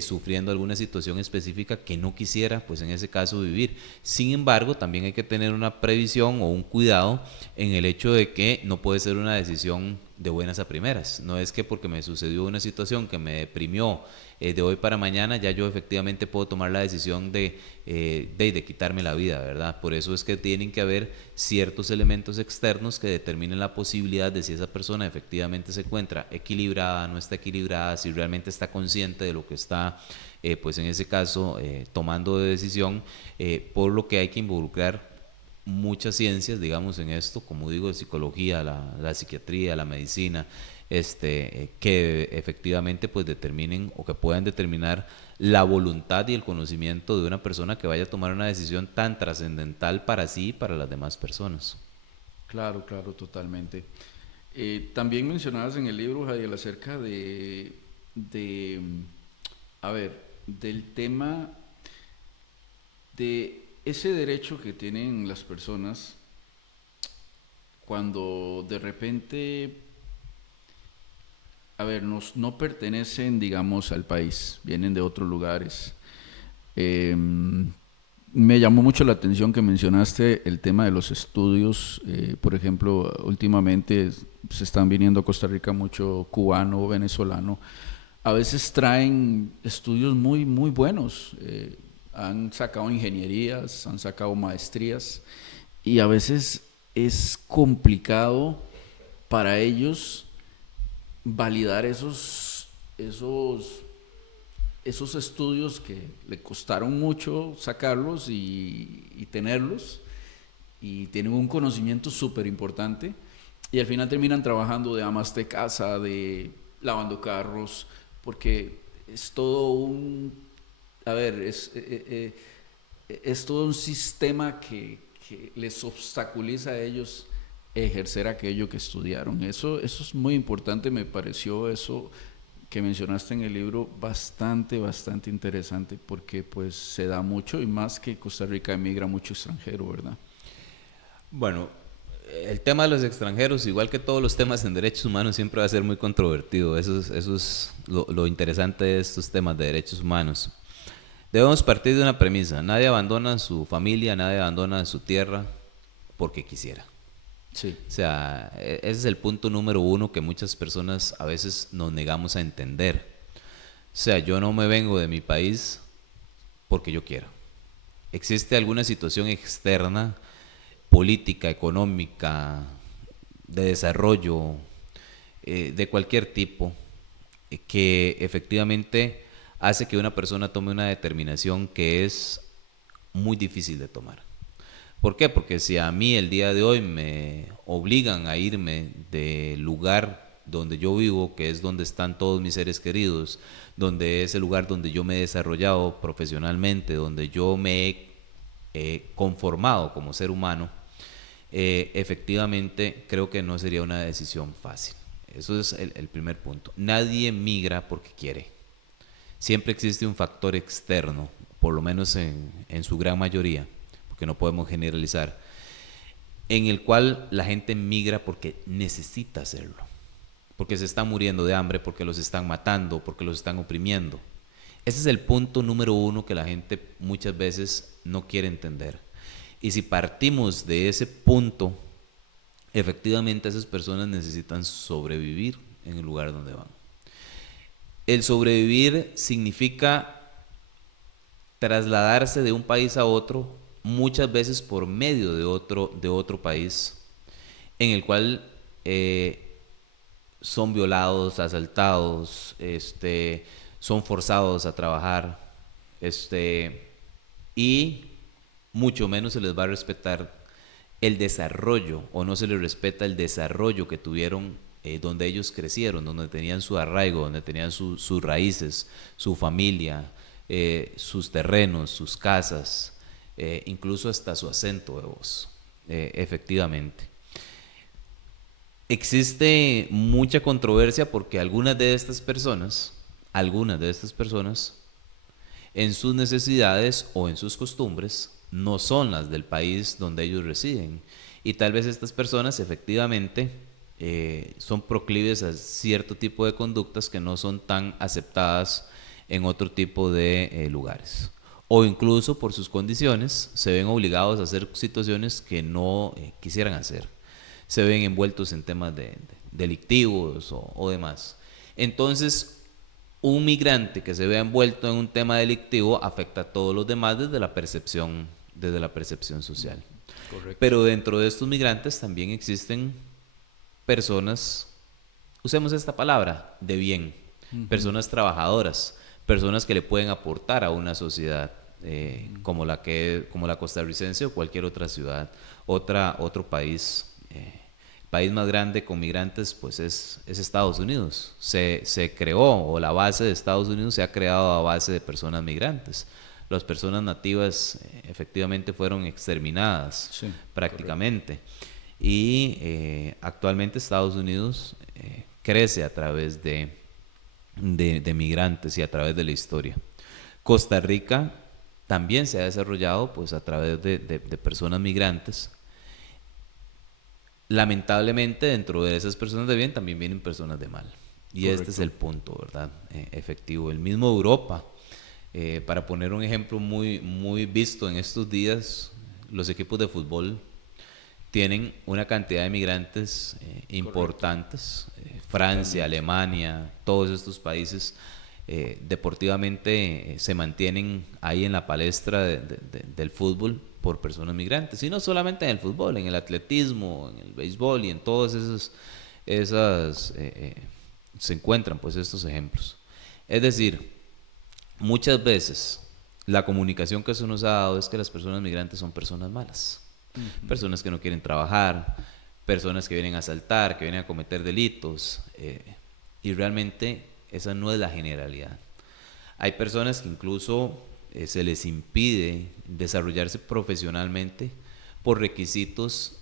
sufriendo alguna situación específica que no quisiera, pues en ese caso, vivir. Sin embargo, también hay que tener una previsión o un cuidado en el hecho de que no puede ser una decisión de buenas a primeras. No es que porque me sucedió una situación que me deprimió de hoy para mañana, ya yo efectivamente puedo tomar la decisión de quitarme la vida, ¿verdad? Por eso es que tienen que haber ciertos elementos externos que determinen la posibilidad de si esa persona efectivamente se encuentra equilibrada, no está equilibrada, si realmente está consciente de lo que está, pues en ese caso, tomando de decisión, por lo que hay que involucrar muchas ciencias, digamos, en esto, como digo, de psicología, la psiquiatría, la medicina, que efectivamente pues determinen o que puedan determinar la voluntad y el conocimiento de una persona que vaya a tomar una decisión tan trascendental para sí y para las demás personas. Claro, claro, totalmente. También mencionabas en el libro, Jadiel, acerca de, a ver, del tema de ese derecho que tienen las personas cuando de repente, a ver, no pertenecen, digamos, al país, vienen de otros lugares. Me llamó mucho la atención que mencionaste el tema de los estudios. Por ejemplo, últimamente se están viniendo a Costa Rica mucho cubano o venezolano. A veces traen estudios muy, muy buenos. Han sacado ingenierías, han sacado maestrías y a veces es complicado para ellos validar esos estudios que le costaron mucho sacarlos y tenerlos, y tienen un conocimiento súper importante, y al final terminan trabajando de amas de casa, de lavando carros, porque es todo un, a ver, es todo un sistema que les obstaculiza a ellos ejercer aquello que estudiaron. Eso es muy importante, me pareció eso que mencionaste en el libro bastante, bastante interesante, porque pues se da mucho, y más que Costa Rica emigra mucho extranjero, ¿verdad? Bueno, el tema de los extranjeros, igual que todos los temas en derechos humanos, siempre va a ser muy controvertido. Eso es lo interesante de estos temas de derechos humanos. Debemos partir de una premisa: nadie abandona su familia, nadie abandona su tierra porque quisiera. Sí, O sea, ese es el punto número uno que muchas personas a veces nos negamos a entender. O sea, yo no me vengo de mi país porque yo quiero. ¿Existe alguna situación externa, política, económica, de desarrollo, de cualquier tipo, que efectivamente hace que una persona tome una determinación que es muy difícil de tomar? ¿Por qué? Porque si a mí el día de hoy me obligan a irme del lugar donde yo vivo, que es donde están todos mis seres queridos, donde es el lugar donde yo me he desarrollado profesionalmente, donde yo me he conformado como ser humano, efectivamente creo que no sería una decisión fácil. Eso es el primer punto. Nadie migra porque quiere. Siempre existe un factor externo, por lo menos en su gran mayoría, porque no podemos generalizar, en el cual la gente migra porque necesita hacerlo, porque se están muriendo de hambre, porque los están matando, porque los están oprimiendo. Ese es el punto número uno que la gente muchas veces no quiere entender. Y si partimos de ese punto, efectivamente esas personas necesitan sobrevivir en el lugar donde van. El sobrevivir significa trasladarse de un país a otro, muchas veces por medio de otro país, en el cual son violados, asaltados, son forzados a trabajar, y mucho menos se les va a respetar el desarrollo, o no se les respeta el desarrollo que tuvieron, donde ellos crecieron, donde tenían su arraigo, donde tenían sus raíces, su familia, sus terrenos, sus casas, incluso hasta su acento de voz, efectivamente. Existe mucha controversia porque algunas de estas personas, en sus necesidades o en sus costumbres, no son las del país donde ellos residen. Y tal vez estas personas efectivamente son proclives a cierto tipo de conductas que no son tan aceptadas en otro tipo de lugares. O incluso por sus condiciones se ven obligados a hacer situaciones que no quisieran hacer. Se ven envueltos en temas delictivos o demás. Entonces, un migrante que se vea envuelto en un tema delictivo afecta a todos los demás desde la percepción social. correcto. Pero dentro de estos migrantes también existen personas, usemos esta palabra, de bien, Ujú. personas trabajadoras, personas que le pueden aportar a una sociedad. como la costarricense o cualquier otra ciudad, otro país. El país más grande con migrantes pues es Estados Unidos. Se creó, o la base de Estados Unidos se ha creado a base de personas migrantes. Las personas nativas efectivamente fueron exterminadas Sí, correcto. prácticamente. Y actualmente Estados Unidos crece a través de migrantes y a través de la historia. Costa Rica también se ha desarrollado pues a través de personas migrantes. Lamentablemente dentro de esas personas de bien también vienen personas de mal. Y este es Correcto. el punto, ¿verdad? Efectivo. El mismo Europa, para poner un ejemplo muy visto en estos días, los equipos de fútbol tienen una cantidad de migrantes Correcto. importantes. Francia, Totalmente. Alemania, todos estos países deportivamente se mantienen ahí en la palestra del fútbol por personas migrantes. Y no solamente en el fútbol, en el atletismo, en el béisbol y en todos esas se encuentran pues estos ejemplos. Es decir, muchas veces la comunicación que se nos ha dado es que las personas migrantes son personas malas, Ujú. personas que no quieren trabajar, personas que vienen a asaltar, que vienen a cometer delitos, y realmente esa no es la generalidad. Hay personas que incluso se les impide desarrollarse profesionalmente por requisitos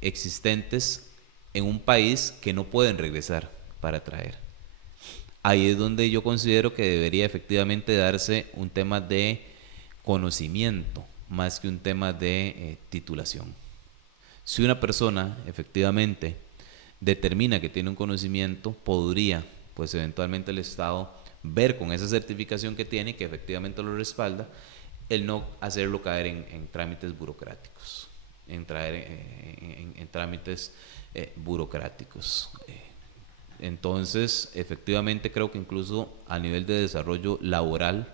existentes en un país que no pueden regresar para traer. Ahí es donde yo considero que debería efectivamente darse un tema de conocimiento más que un tema de titulación. Si una persona efectivamente determina que tiene un conocimiento, podría, pues eventualmente el Estado ver con esa certificación que tiene, que efectivamente lo respalda, el no hacerlo caer en trámites burocráticos, en trámites burocráticos. Entonces, efectivamente creo que incluso a nivel de desarrollo laboral,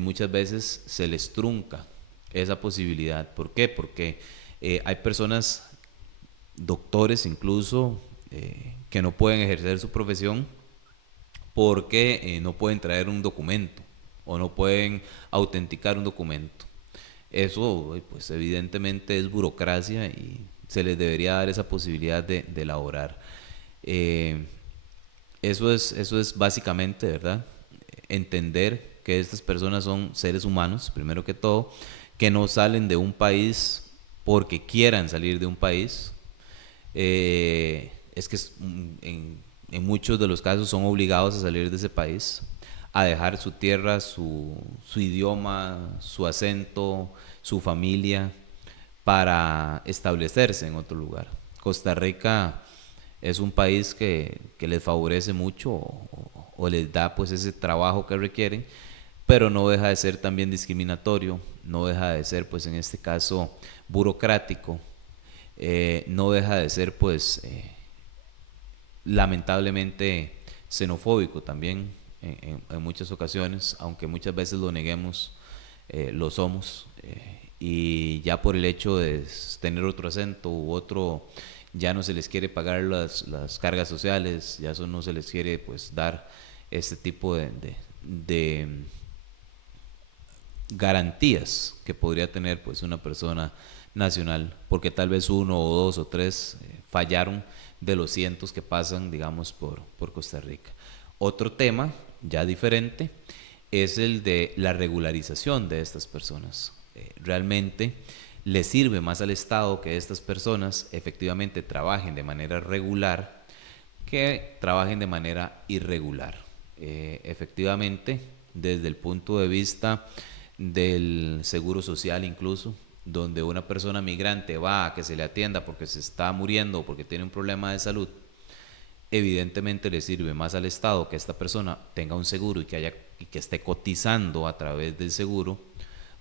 muchas veces se les trunca esa posibilidad. ¿Por qué? Porque hay personas, doctores incluso, que no pueden ejercer su profesión porque no pueden traer un documento o no pueden autenticar un documento. Eso, pues evidentemente es burocracia y se les debería dar esa posibilidad de elaborar. Eh, eso es básicamente, ¿verdad? Entender que estas personas son seres humanos, primero que todo, que no salen de un país porque quieran salir de un país. Es que en muchos de los casos son obligados a salir de ese país, a dejar su tierra, su idioma, su acento, su familia, para establecerse en otro lugar. Costa Rica es un país que les favorece mucho o les da pues ese trabajo que requieren, pero no deja de ser también discriminatorio, no deja de ser pues en este caso burocrático, no deja de ser pues lamentablemente xenofóbico también en muchas ocasiones, aunque muchas veces lo neguemos, lo somos. Y ya por el hecho de tener otro acento u otro, ya no se les quiere pagar las cargas sociales, ya eso no se les quiere pues dar este tipo de garantías que podría tener pues una persona nacional, porque tal vez uno o dos o tres fallaron de los cientos que pasan, digamos, por Costa Rica. Otro tema, ya diferente, es el de la regularización de estas personas. Realmente le sirve más al Estado que estas personas efectivamente trabajen de manera regular que trabajen de manera irregular. Efectivamente, desde el punto de vista del seguro social incluso, donde una persona migrante va a que se le atienda porque se está muriendo o porque tiene un problema de salud, evidentemente le sirve más al Estado que esta persona tenga un seguro y que esté cotizando a través del seguro.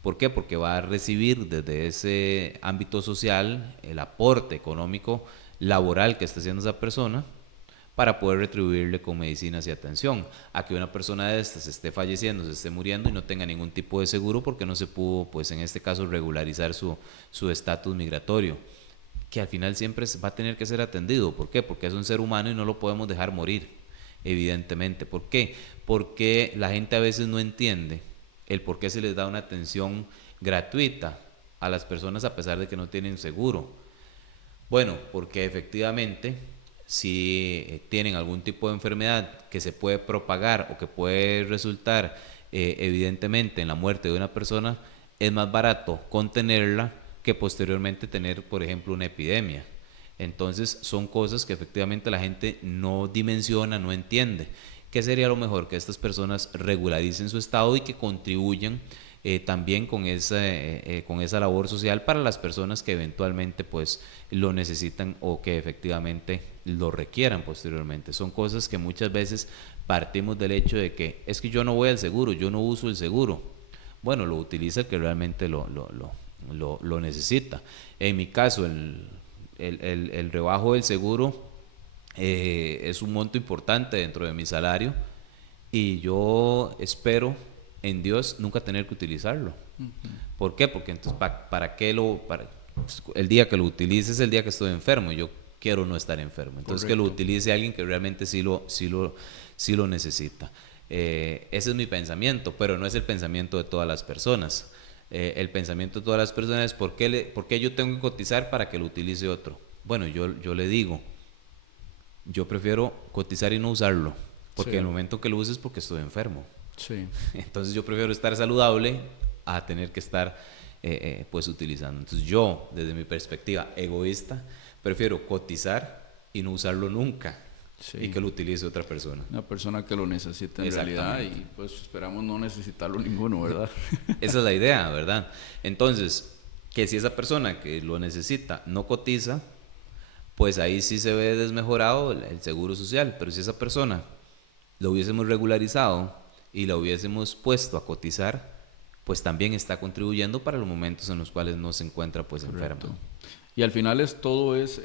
¿Por qué? Porque va a recibir desde ese ámbito social el aporte económico laboral que está haciendo esa persona para poder retribuirle con medicinas y atención. A que una persona de estas esté falleciendo, se esté muriendo y no tenga ningún tipo de seguro porque no se pudo, pues en este caso, regularizar su estatus migratorio, que al final siempre va a tener que ser atendido. ¿Por qué? Porque es un ser humano y no lo podemos dejar morir, evidentemente. ¿Por qué? Porque la gente a veces no entiende el por qué se les da una atención gratuita a las personas a pesar de que no tienen seguro. Bueno, porque efectivamente, si tienen algún tipo de enfermedad que se puede propagar o que puede resultar evidentemente en la muerte de una persona, es más barato contenerla que posteriormente tener, por ejemplo, una epidemia. Entonces son cosas que efectivamente la gente no dimensiona, no entiende. ¿Qué sería lo mejor? Que estas personas regularicen su estado y que contribuyan también con esa labor social para las personas que eventualmente pues lo necesitan o que efectivamente lo requieran posteriormente. Son cosas que muchas veces partimos del hecho de que es que yo no voy al seguro, yo no uso el seguro. Bueno, lo utiliza el que realmente lo necesita. En mi caso, el rebajo del seguro es un monto importante dentro de mi salario y yo espero en Dios nunca tener que utilizarlo. ¿Por qué? Porque entonces, ¿para qué el día que lo utilice es el día que estoy enfermo y yo quiero no estar enfermo? Entonces que lo Correcto. utilice alguien que realmente sí lo necesita. Ese es mi pensamiento, pero no es el pensamiento de todas las personas. El pensamiento de todas las personas es ¿por qué yo tengo que cotizar para que lo utilice otro? Bueno, yo le digo, yo prefiero cotizar y no usarlo, porque en el Sí, momento que lo uses es porque estoy enfermo. sí. Entonces yo prefiero estar saludable a tener que estar pues utilizando. Entonces yo, desde mi perspectiva egoísta, prefiero cotizar y no usarlo nunca y Sí, que lo utilice otra persona. una persona que lo necesita en realidad Exactamente. y pues esperamos no necesitarlo ninguno, ¿verdad? Esa es la idea, ¿verdad? Entonces, que si esa persona que lo necesita no cotiza, pues ahí sí se ve desmejorado el seguro social. Pero si esa persona lo hubiésemos regularizado y la hubiésemos puesto a cotizar, pues también está contribuyendo para los momentos en los cuales no se encuentra pues enferma. Correcto. Y al final todo es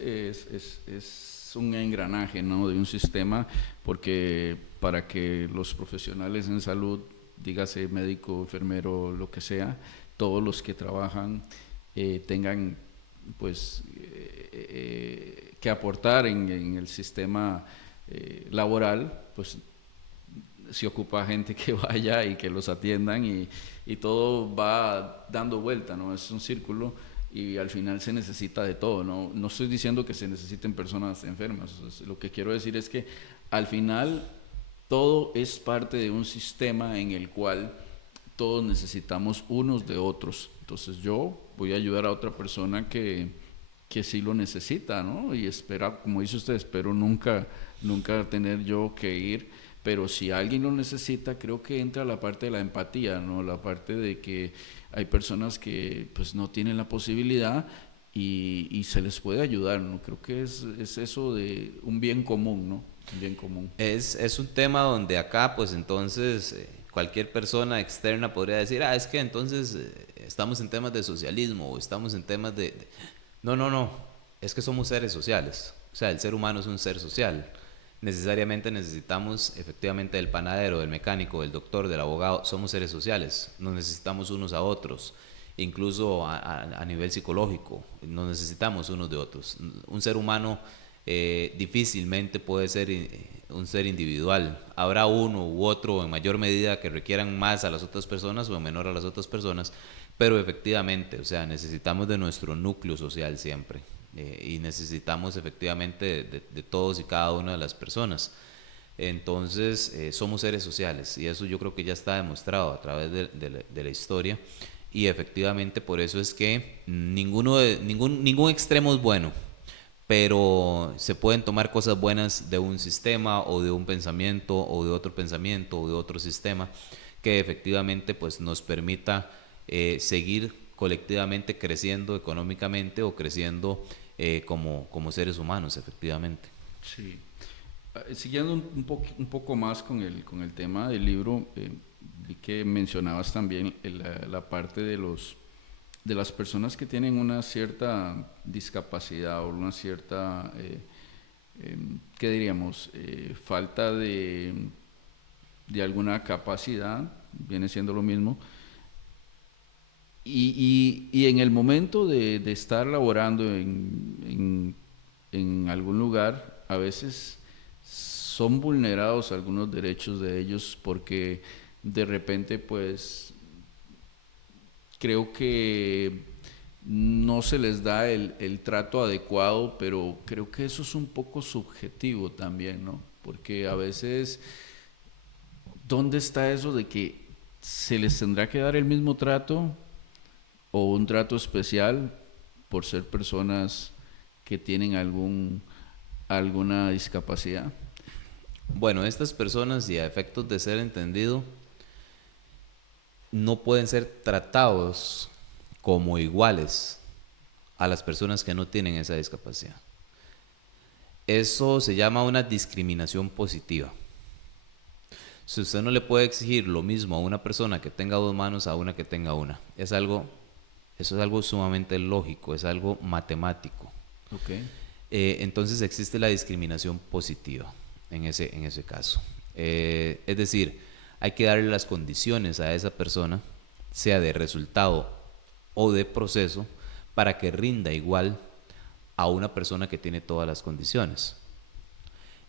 un engranaje, ¿no? De un sistema, porque para que los profesionales en salud, dígase médico, enfermero, lo que sea, todos los que trabajan tengan pues que aportar en el sistema laboral, pues se ocupa gente que vaya y que los atiendan y todo va dando vuelta, ¿no? Es un círculo y al final se necesita de todo, ¿no? No estoy diciendo que se necesiten personas enfermas, lo que quiero decir es que al final todo es parte de un sistema en el cual todos necesitamos unos de otros. Entonces yo voy a ayudar a otra persona que sí lo necesita, ¿no? Y espera, como dice usted, espero nunca tener yo que ir, pero si alguien lo necesita, creo que entra la parte de la empatía, ¿no? La parte de que hay personas que pues no tienen la posibilidad y se les puede ayudar, ¿no? Creo que es eso de un bien común, ¿no? Un bien común. Es un tema donde acá pues entonces cualquier persona externa podría decir, es que entonces estamos en temas de socialismo o estamos en temas No, no, no, es que somos seres sociales, o sea, el ser humano es un ser social. Necesariamente necesitamos efectivamente del panadero, del mecánico, del doctor, del abogado, somos seres sociales, nos necesitamos unos a otros, incluso a nivel psicológico, nos necesitamos unos de otros. Un ser humano difícilmente puede ser un ser individual. Habrá uno u otro en mayor medida que requieran más a las otras personas o en menor a las otras personas, pero efectivamente, o sea, necesitamos de nuestro núcleo social siempre y necesitamos efectivamente de todos y cada una de las personas. Entonces, somos seres sociales y eso yo creo que ya está demostrado a través de la historia y efectivamente por eso es que ningún extremo es bueno, pero se pueden tomar cosas buenas de un sistema o de un pensamiento o de otro pensamiento o de otro sistema que efectivamente pues nos permita seguir colectivamente creciendo económicamente o creciendo como seres humanos efectivamente. Sí. Siguiendo un poco más con el tema del libro, vi que mencionabas también la parte de las personas que tienen una cierta discapacidad o una cierta, ¿qué diríamos? Falta de alguna capacidad, viene siendo lo mismo. Y en el momento de estar laborando en algún lugar, a veces son vulnerados algunos derechos de ellos porque de repente pues creo que no se les da el trato adecuado, pero creo que eso es un poco subjetivo también, ¿no? Porque a veces, ¿dónde está eso de que se les tendrá que dar el mismo trato o un trato especial por ser personas que tienen alguna discapacidad? Bueno, estas personas y a efectos de ser entendido no pueden ser tratados como iguales a las personas que no tienen esa discapacidad. Eso se llama una discriminación positiva. Si usted no le puede exigir lo mismo a una persona que tenga dos manos a una que tenga una, eso es algo sumamente lógico, es algo matemático. Okay. Entonces existe la discriminación positiva en ese caso. Es decir, hay que darle las condiciones a esa persona, sea de resultado o de proceso, para que rinda igual a una persona que tiene todas las condiciones.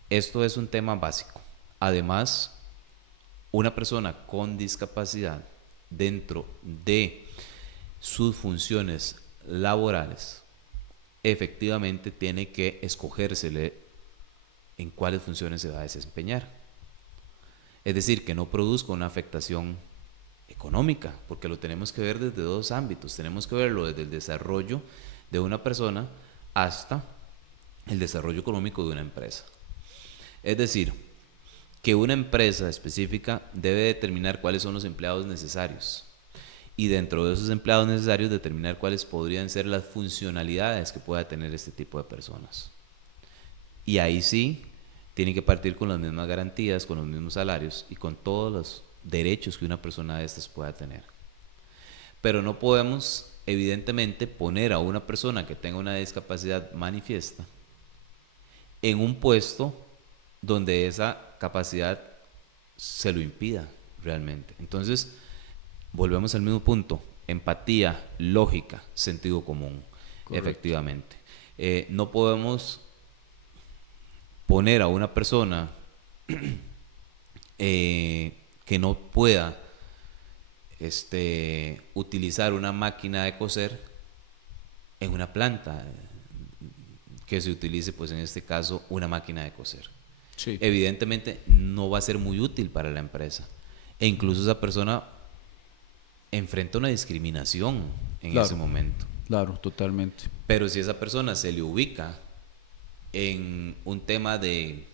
Esto es un tema básico. Además, una persona con discapacidad dentro de sus funciones laborales efectivamente tiene que escogérsele en cuáles funciones se va a desempeñar. Es decir, que no produzca una afectación económica, porque lo tenemos que ver desde dos ámbitos. Tenemos que verlo desde el desarrollo de una persona hasta el desarrollo económico de una empresa. Es decir, que una empresa específica debe determinar cuáles son los empleados necesarios y dentro de esos empleados necesarios determinar cuáles podrían ser las funcionalidades que pueda tener este tipo de personas. Y ahí sí, tiene que partir con las mismas garantías, con los mismos salarios y con todos los derechos que una persona de estas pueda tener. Pero no podemos, evidentemente, poner a una persona que tenga una discapacidad manifiesta en un puesto donde esa capacidad se lo impida realmente. Entonces, volvemos al mismo punto, empatía, lógica, sentido común. Correcto. Efectivamente. No podemos poner a una persona que no pueda utilizar una máquina de coser en una planta que se utilice, pues en este caso, una máquina de coser. Sí. Evidentemente no va a ser muy útil para la empresa e incluso esa persona enfrenta una discriminación en ese momento. Claro, totalmente. Pero si esa persona se le ubica en un tema de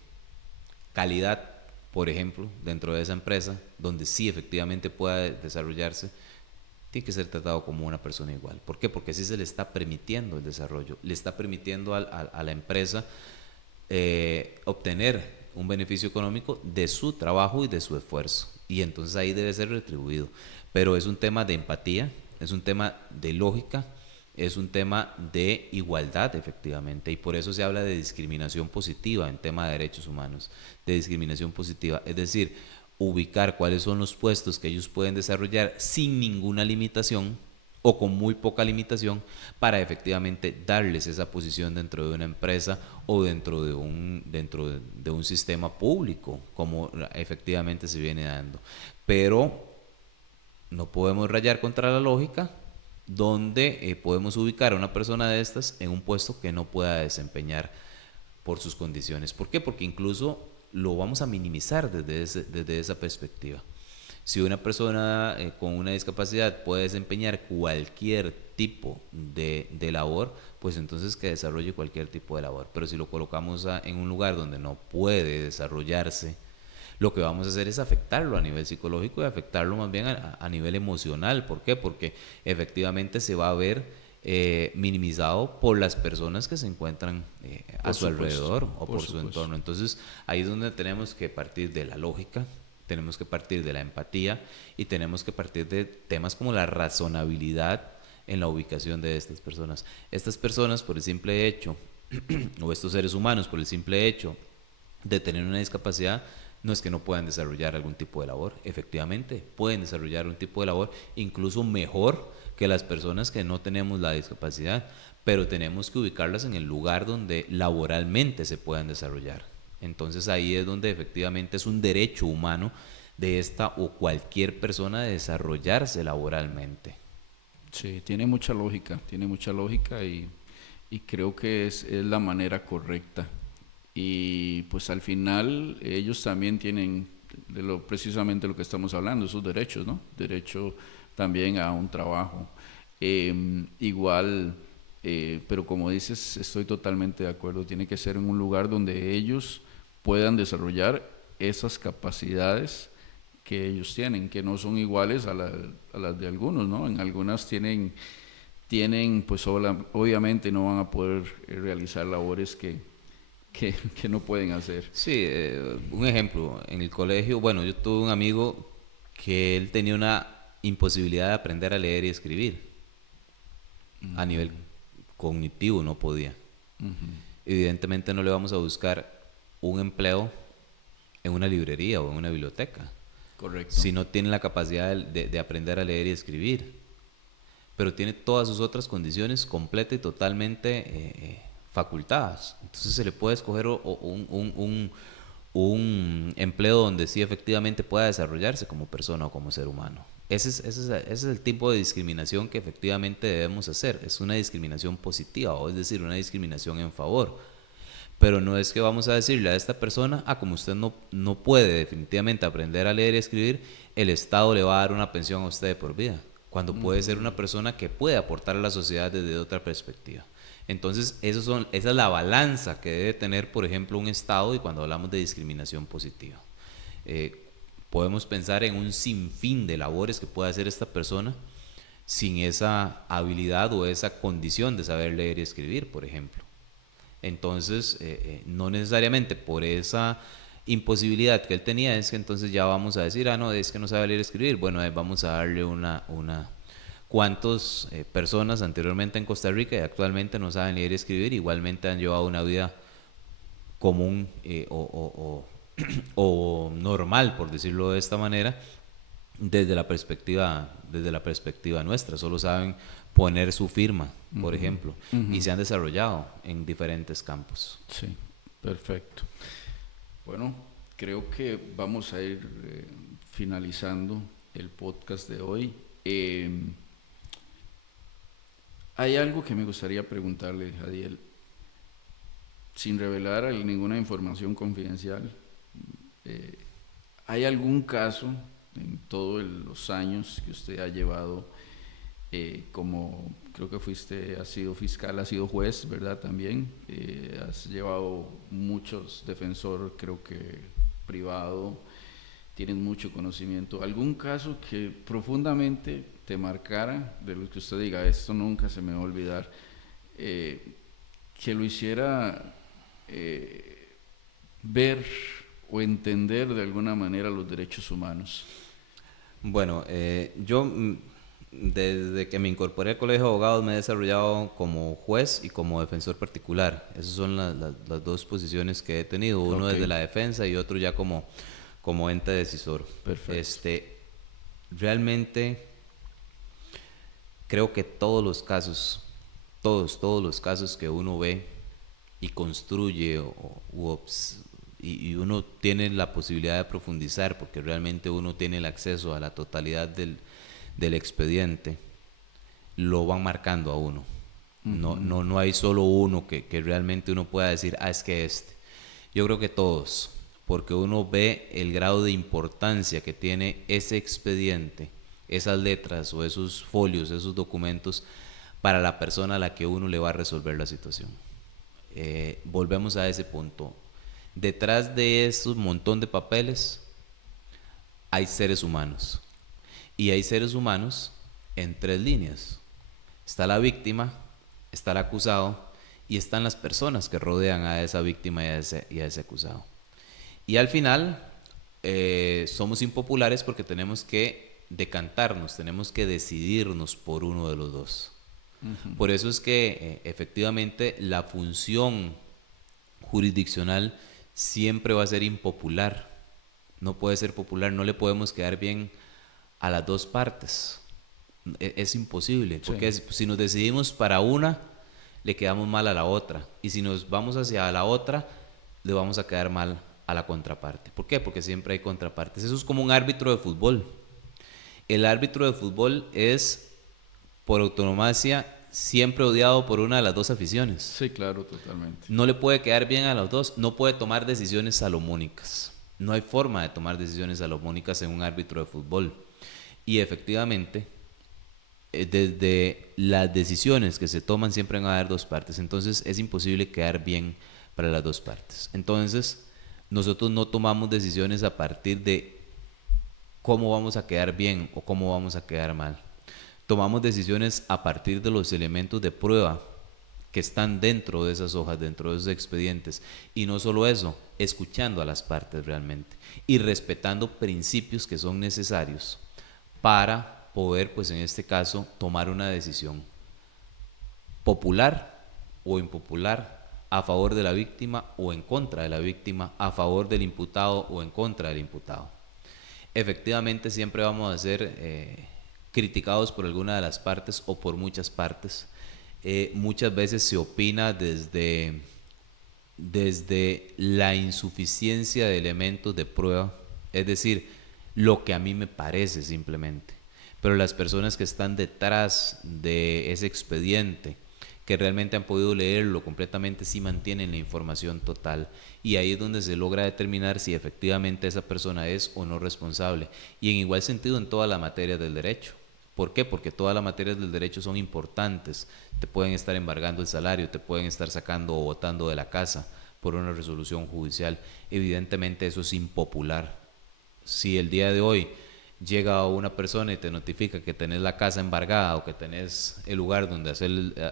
calidad, por ejemplo, dentro de esa empresa, donde sí efectivamente pueda desarrollarse, tiene que ser tratado como una persona igual. ¿Por qué? Porque así se le está permitiendo el desarrollo, le está permitiendo a la empresa obtener un beneficio económico de su trabajo y de su esfuerzo. Y entonces ahí debe ser retribuido. Pero es un tema de empatía, es un tema de lógica, es un tema de igualdad efectivamente. Y por eso se habla de discriminación positiva en tema de derechos humanos, de discriminación positiva. Es decir, ubicar cuáles son los puestos que ellos pueden desarrollar sin ninguna limitación o con muy poca limitación para efectivamente darles esa posición dentro de una empresa o dentro de un sistema público, como efectivamente se viene dando. Pero no podemos rayar contra la lógica, donde podemos ubicar a una persona de estas en un puesto que no pueda desempeñar por sus condiciones. ¿Por qué? Porque incluso lo vamos a minimizar desde esa perspectiva. Si una persona con una discapacidad puede desempeñar cualquier tipo de labor, pues entonces que desarrolle cualquier tipo de labor. Pero si lo colocamos en un lugar donde no puede desarrollarse, lo que vamos a hacer es afectarlo a nivel psicológico y afectarlo más bien a nivel emocional. ¿Por qué? Porque efectivamente se va a ver minimizado por las personas que se encuentran a su alrededor o por su entorno. Entonces ahí es donde tenemos que partir de la lógica, tenemos que partir de la empatía y tenemos que partir de temas como la razonabilidad en la ubicación de estas personas. Estas personas, por el simple hecho, o estos seres humanos, por el simple hecho de tener una discapacidad, no es que no puedan desarrollar algún tipo de labor. Efectivamente, pueden desarrollar un tipo de labor incluso mejor que las personas que no tenemos la discapacidad, pero tenemos que ubicarlas en el lugar donde laboralmente se puedan desarrollar. Entonces ahí es donde efectivamente es un derecho humano de esta o cualquier persona de desarrollarse laboralmente. Sí, tiene mucha lógica y creo que es la manera correcta. Y pues al final ellos también tienen precisamente lo que estamos hablando, esos derechos, ¿no? Derecho también a un trabajo. Igual, pero como dices, estoy totalmente de acuerdo, tiene que ser en un lugar donde ellos puedan desarrollar esas capacidades que ellos tienen, que no son iguales a las de algunos, ¿no? En algunas tienen pues obviamente no van a poder realizar labores que no pueden hacer. Sí, un ejemplo, en el colegio, bueno, yo tuve un amigo que él tenía una imposibilidad de aprender a leer y escribir. A nivel cognitivo no podía. Evidentemente no le vamos a buscar un empleo en una librería o en una biblioteca Correcto. si no tiene la capacidad de aprender a leer y escribir, pero tiene todas sus otras condiciones completa y totalmente facultadas. Entonces se le puede escoger un empleo donde sí efectivamente pueda desarrollarse como persona o como ser humano. Ese es el tipo de discriminación que efectivamente debemos hacer. Es una discriminación positiva, o es decir, una discriminación en favor. Pero no es que vamos a decirle a esta persona, como usted no puede definitivamente aprender a leer y escribir, el Estado le va a dar una pensión a usted de por vida, cuando puede ser una persona que puede aportar a la sociedad desde otra perspectiva. Entonces, esa es la balanza que debe tener, por ejemplo, un Estado, y cuando hablamos de discriminación positiva. Eh, Podemos pensar en un sinfín de labores que puede hacer esta persona sin esa habilidad o esa condición de saber leer y escribir, por ejemplo. Entonces, no necesariamente por esa imposibilidad que él tenía es que entonces ya vamos a decir, no, es que no sabe leer y escribir. Bueno, vamos a darle ¿Cuántas personas anteriormente en Costa Rica y actualmente no saben leer y escribir? Igualmente han llevado una vida común o normal, por decirlo de esta manera, desde la perspectiva nuestra. Solo saben poner su firma, por ejemplo, y se han desarrollado en diferentes campos. Sí, perfecto. Bueno, creo que vamos a ir finalizando el podcast de hoy. Hay algo que me gustaría preguntarle, Jadiel, sin revelar ninguna información confidencial. ¿Hay algún caso en todos los años que usted ha llevado como creo que has sido fiscal, has sido juez, ¿verdad? También has llevado muchos defensor, creo que privado, tienes mucho conocimiento. ¿Algún caso que profundamente te marcara, de lo que usted diga, esto nunca se me va a olvidar, que lo hiciera ver o entender de alguna manera los derechos humanos? Bueno, yo desde que me incorporé al Colegio de Abogados me he desarrollado como juez y como defensor particular. Esas son las dos posiciones que he tenido, uno desde la defensa y otro ya como ente decisor. Perfecto. Realmente creo que todos los casos, todos los casos que uno ve y construye y uno tiene la posibilidad de profundizar porque realmente uno tiene el acceso a la totalidad del expediente, lo van marcando a uno. No hay solo uno que realmente uno pueda decir, es que este. Yo creo que todos, porque uno ve el grado de importancia que tiene ese expediente, esas letras o esos folios, esos documentos, para la persona a la que uno le va a resolver la situación. Volvemos a ese punto. Detrás de esos montón de papeles hay seres humanos. Y hay seres humanos en tres líneas. Está la víctima, está el acusado y están las personas que rodean a esa víctima y a ese acusado. Y al final somos impopulares porque tenemos que decantarnos, tenemos que decidirnos por uno de los dos. Por eso es que efectivamente la función jurisdiccional siempre va a ser impopular. No puede ser popular, no le podemos quedar bien a las dos partes. Es imposible, porque si nos decidimos para una, le quedamos mal a la otra. Y si nos vamos hacia la otra, le vamos a quedar mal a la contraparte. ¿Por qué? Porque siempre hay contrapartes. Eso es como un árbitro de fútbol. El árbitro de fútbol es por autonomacia, siempre odiado por una de las dos aficiones. Sí, claro, totalmente. No le puede quedar bien a los dos, no puede tomar decisiones salomónicas. No hay forma de tomar decisiones salomónicas en un árbitro de fútbol. Y efectivamente, desde las decisiones que se toman siempre van a haber dos partes. Entonces es imposible quedar bien para las dos partes. Entonces nosotros no tomamos decisiones a partir de cómo vamos a quedar bien o cómo vamos a quedar mal. Tomamos decisiones a partir de los elementos de prueba que están dentro de esas hojas, dentro de esos expedientes. Y no solo eso, escuchando a las partes realmente y respetando principios que son necesarios para poder, pues en este caso, tomar una decisión popular o impopular, a favor de la víctima o en contra de la víctima, a favor del imputado o en contra del imputado. Efectivamente siempre vamos a ser criticados por alguna de las partes o por muchas partes. Muchas veces se opina desde la insuficiencia de elementos de prueba, es decir, lo que a mí me parece simplemente. Pero las personas que están detrás de ese expediente, que realmente han podido leerlo completamente, sí mantienen la información total. Y ahí es donde se logra determinar si efectivamente esa persona es o no responsable. Y en igual sentido en todas las materias del derecho. ¿Por qué? Porque todas las materias del derecho son importantes. Te pueden estar embargando el salario, te pueden estar sacando o botando de la casa por una resolución judicial. Evidentemente eso es impopular. Si el día de hoy llega una persona y te notifica que tenés la casa embargada o que tenés el lugar donde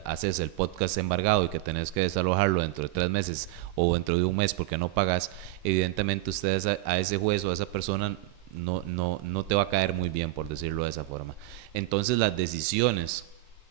haces el podcast embargado y que tenés que desalojarlo dentro de 3 meses o dentro de un mes porque no pagas, evidentemente ustedes a ese juez o a esa persona no te va a caer muy bien, por decirlo de esa forma. Entonces las decisiones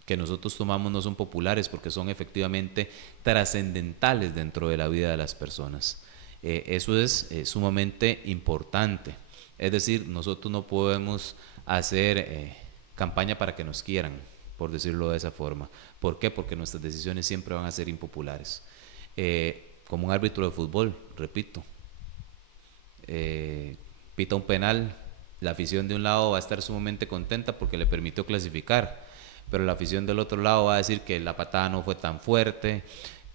que nosotros tomamos no son populares porque son efectivamente trascendentales dentro de la vida de las personas. Eso es sumamente importante. Es decir, nosotros no podemos hacer campaña para que nos quieran, por decirlo de esa forma. ¿Por qué? Porque nuestras decisiones siempre van a ser impopulares. Como un árbitro de fútbol, repito, pita un penal, la afición de un lado va a estar sumamente contenta porque le permitió clasificar, pero la afición del otro lado va a decir que la patada no fue tan fuerte,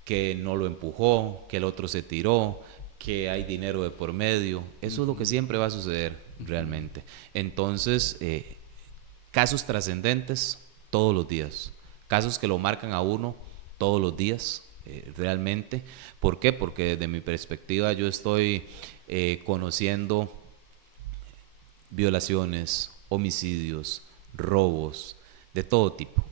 que no lo empujó, que el otro se tiró, que hay dinero de por medio. Eso es lo que siempre va a suceder realmente. Entonces, casos trascendentes todos los días, casos que lo marcan a uno todos los días, realmente. ¿Por qué? Porque desde mi perspectiva yo estoy conociendo violaciones, homicidios, robos, de todo tipo.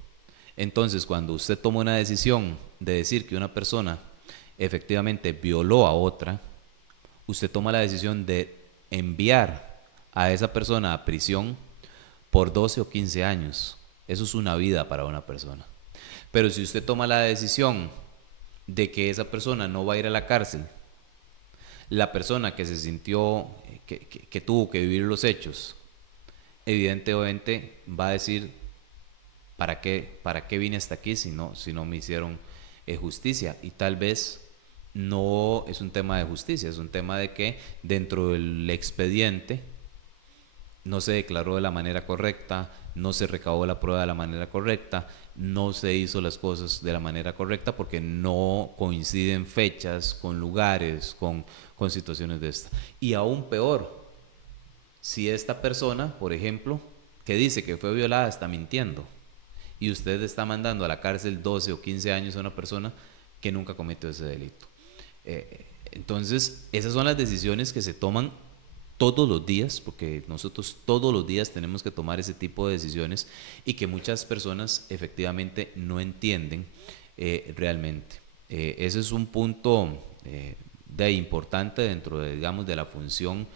Entonces, cuando usted toma una decisión de decir que una persona efectivamente violó a otra, usted toma la decisión de enviar a esa persona a prisión por 12 o 15 años. Eso es una vida para una persona. Pero si usted toma la decisión de que esa persona no va a ir a la cárcel, la persona que se sintió, que tuvo que vivir los hechos, evidentemente va a decir, ¿para qué vine hasta aquí si no me hicieron justicia? Y tal vez no es un tema de justicia, es un tema de que dentro del expediente no se declaró de la manera correcta, no se recabó la prueba de la manera correcta, no se hizo las cosas de la manera correcta porque no coinciden fechas con lugares, con situaciones de esta. Y aún peor, si esta persona, por ejemplo, que dice que fue violada está mintiendo y usted está mandando a la cárcel 12 o 15 años a una persona que nunca cometió ese delito. Entonces, esas son las decisiones que se toman todos los días, porque nosotros todos los días tenemos que tomar ese tipo de decisiones y que muchas personas efectivamente no entienden realmente. Ese es un punto importante dentro de, digamos, de la función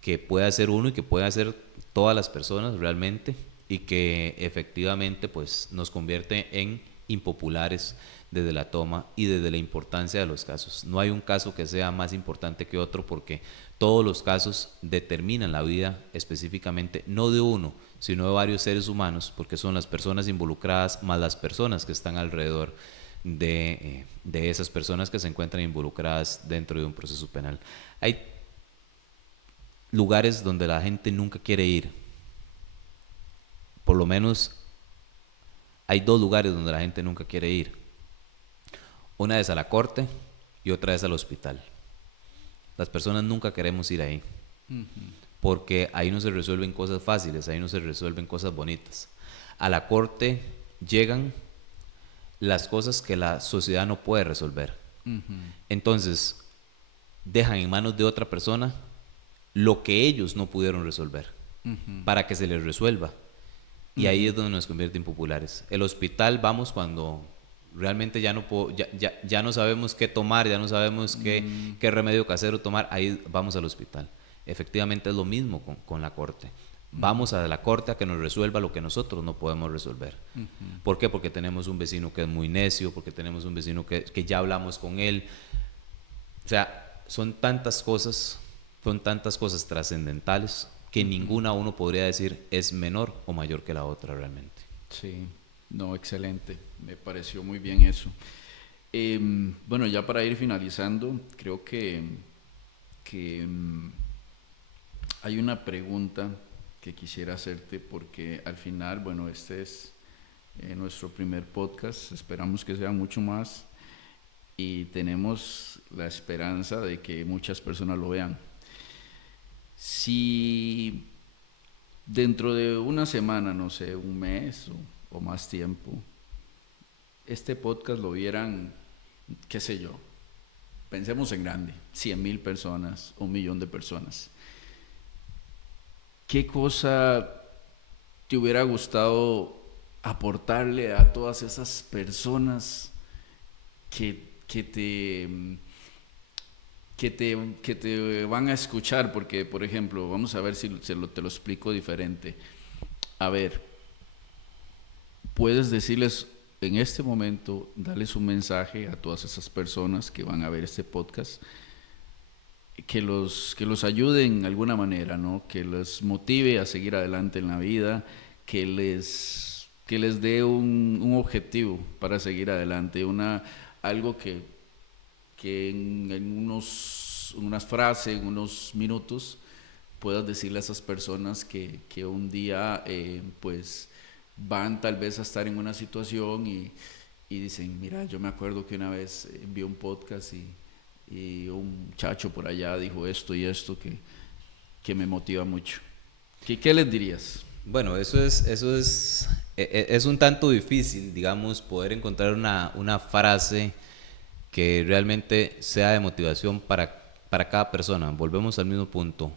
que puede hacer uno y que puede hacer todas las personas realmente y que efectivamente pues nos convierte en impopulares desde la toma y desde la importancia de los casos. No hay un caso que sea más importante que otro porque todos los casos determinan la vida específicamente, no de uno, sino de varios seres humanos, porque son las personas involucradas más las personas que están alrededor de esas personas que se encuentran involucradas dentro de un proceso penal. Hay lugares donde la gente nunca quiere ir, por lo menos hay dos lugares donde la gente nunca quiere ir. Una es a la corte y otra es al hospital. Las personas nunca queremos ir ahí, porque ahí no se resuelven cosas fáciles, ahí no se resuelven cosas bonitas. A la corte llegan las cosas que la sociedad no puede resolver. Entonces, dejan en manos de otra persona lo que ellos no pudieron resolver, para que se les resuelva. Y ahí es donde nos convierte en populares. El hospital vamos cuando realmente ya no sabemos qué tomar, ya no sabemos qué remedio casero tomar, ahí vamos al hospital. Efectivamente es lo mismo con la corte. Vamos a la corte a que nos resuelva lo que nosotros no podemos resolver. ¿Por qué? Porque tenemos un vecino que es muy necio, porque tenemos un vecino que ya hablamos con él. O sea, son tantas cosas trascendentales que ninguna uno podría decir es menor o mayor que la otra realmente. Sí, no, excelente, me pareció muy bien eso. Bueno, ya para ir finalizando, creo que hay una pregunta que quisiera hacerte porque al final, bueno, este es nuestro primer podcast, esperamos que sea mucho más y tenemos la esperanza de que muchas personas lo vean. Si dentro de una semana, no sé, un mes o más tiempo, este podcast lo vieran, qué sé yo, pensemos en grande, 100,000 personas, 1,000,000 de personas, ¿qué cosa te hubiera gustado aportarle a todas esas personas que te van a escuchar? Porque, por ejemplo, vamos a ver si te lo explico diferente. A ver, puedes decirles en este momento, darles un mensaje a todas esas personas que van a ver este podcast, que los ayude en alguna manera, ¿no? Que los motive a seguir adelante en la vida, que les dé un objetivo para seguir adelante, algo que en unas frases, en unos minutos, puedas decirle a esas personas que un día pues van tal vez a estar en una situación y dicen, mira, yo me acuerdo que una vez vi un podcast y un muchacho por allá dijo esto y esto que me motiva mucho. ¿Qué les dirías? Bueno, es un tanto difícil, digamos, poder encontrar una frase que realmente sea de motivación para cada persona. Volvemos al mismo punto.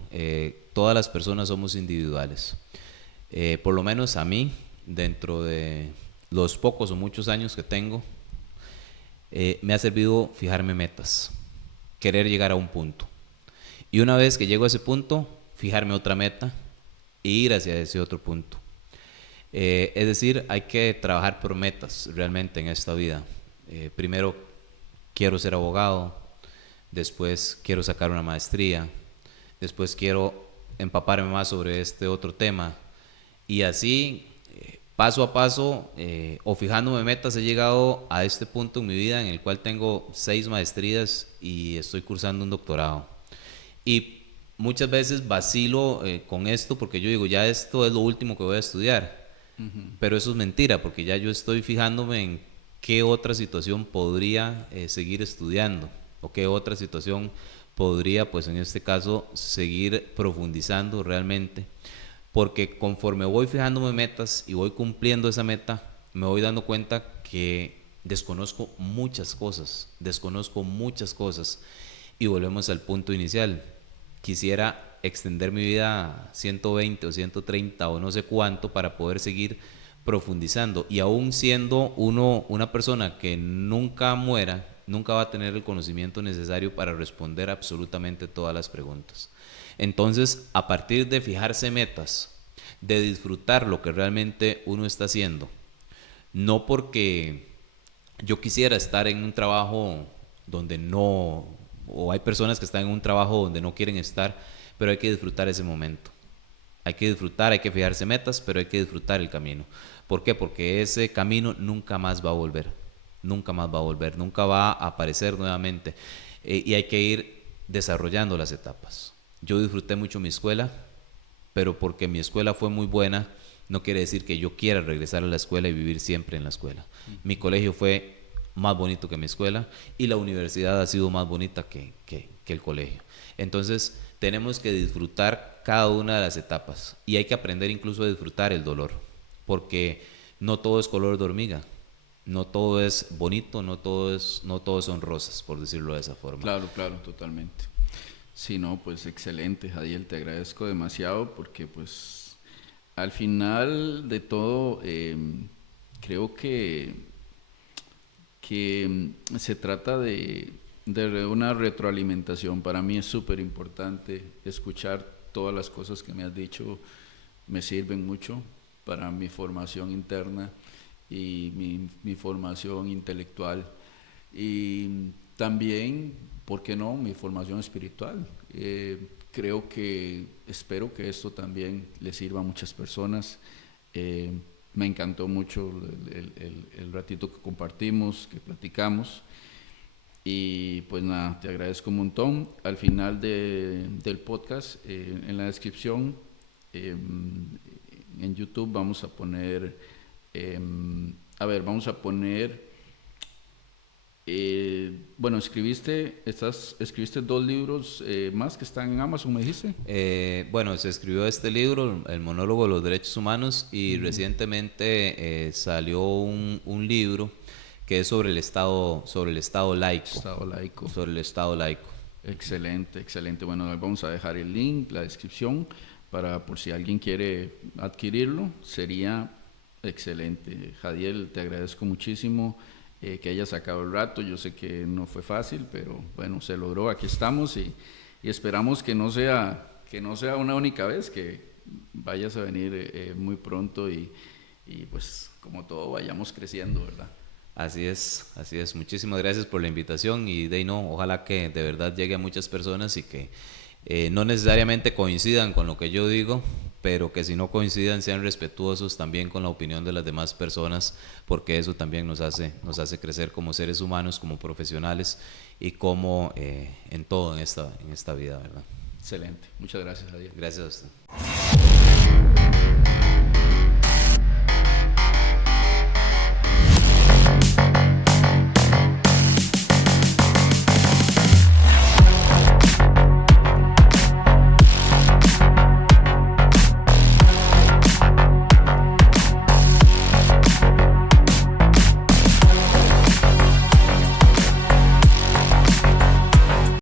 Todas las personas somos individuales. Por lo menos a mí, dentro de los pocos o muchos años que tengo, me ha servido fijarme metas, querer llegar a un punto. Y una vez que llego a ese punto, fijarme otra meta e ir hacia ese otro punto. Es decir, hay que trabajar por metas realmente en esta vida. Primero quiero ser abogado, después quiero sacar una maestría, después quiero empaparme más sobre este otro tema y así paso a paso o fijándome metas he llegado a este punto en mi vida en el cual tengo 6 maestrías y estoy cursando un doctorado. Y muchas veces vacilo con esto porque yo digo, ya esto es lo último que voy a estudiar. Pero eso es mentira, porque ya yo estoy fijándome en qué otra situación podría seguir estudiando o qué otra situación podría, pues en este caso, seguir profundizando realmente. Porque conforme voy fijándome metas y voy cumpliendo esa meta, me voy dando cuenta que desconozco muchas cosas y volvemos al punto inicial. Quisiera extender mi vida a 120 o 130 o no sé cuánto para poder seguir profundizando y aún siendo una persona que nunca muera, nunca va a tener el conocimiento necesario para responder absolutamente todas las preguntas. Entonces, a partir de fijarse metas, de disfrutar lo que realmente uno está haciendo, no porque yo quisiera estar en un trabajo donde no, o hay personas que están en un trabajo donde no quieren estar, pero hay que disfrutar ese momento. Hay que disfrutar, hay que fijarse metas, pero hay que disfrutar el camino. ¿Por qué? Porque ese camino nunca más va a volver, nunca más va a volver, nunca va a aparecer nuevamente. Y hay que ir desarrollando las etapas. Yo disfruté mucho mi escuela, pero porque mi escuela fue muy buena no quiere decir que yo quiera regresar a la escuela y vivir siempre en la escuela. Mi colegio fue más bonito que mi escuela y la universidad ha sido más bonita que el colegio. Entonces tenemos que disfrutar cada una de las etapas y hay que aprender incluso a disfrutar el dolor, porque no todo es color de hormiga, no todo es bonito, no todo son rosas, por decirlo de esa forma. Claro, claro, totalmente. Sí, no, pues excelente, Jadiel, te agradezco demasiado porque pues al final de todo creo que se trata de una retroalimentación. Para mí es súper importante escuchar todas las cosas que me has dicho, me sirven mucho para mi formación interna y mi formación intelectual y también, ¿por qué no?, mi formación espiritual. Espero que esto también le sirva a muchas personas. Me encantó mucho el ratito que compartimos, que platicamos. Y pues nada, te agradezco un montón. Al final del podcast, en la descripción, en YouTube vamos a poner, vamos a poner, bueno, escribiste 2 libros más que están en Amazon, ¿me dijiste? Bueno, se escribió este libro, El monólogo de los derechos humanos, y recientemente salió un libro que es sobre el Estado laico. Estado laico. Sobre el Estado laico. Excelente, excelente. Bueno, vamos a dejar el link, la descripción, para por si alguien quiere adquirirlo, sería excelente. Jadiel, te agradezco muchísimo que hayas sacado el rato. Yo sé que no fue fácil, pero bueno, se logró. Aquí estamos y esperamos que no sea una única vez, que vayas a venir muy pronto y pues como todo vayamos creciendo, ¿verdad? Así es. Muchísimas gracias por la invitación y ojalá que de verdad llegue a muchas personas y que no necesariamente coincidan con lo que yo digo, pero que si no coincidan sean respetuosos también con la opinión de las demás personas, porque eso también nos hace crecer como seres humanos, como profesionales y como en todo en esta vida, ¿verdad? Excelente. Muchas gracias, Javier. Gracias a usted.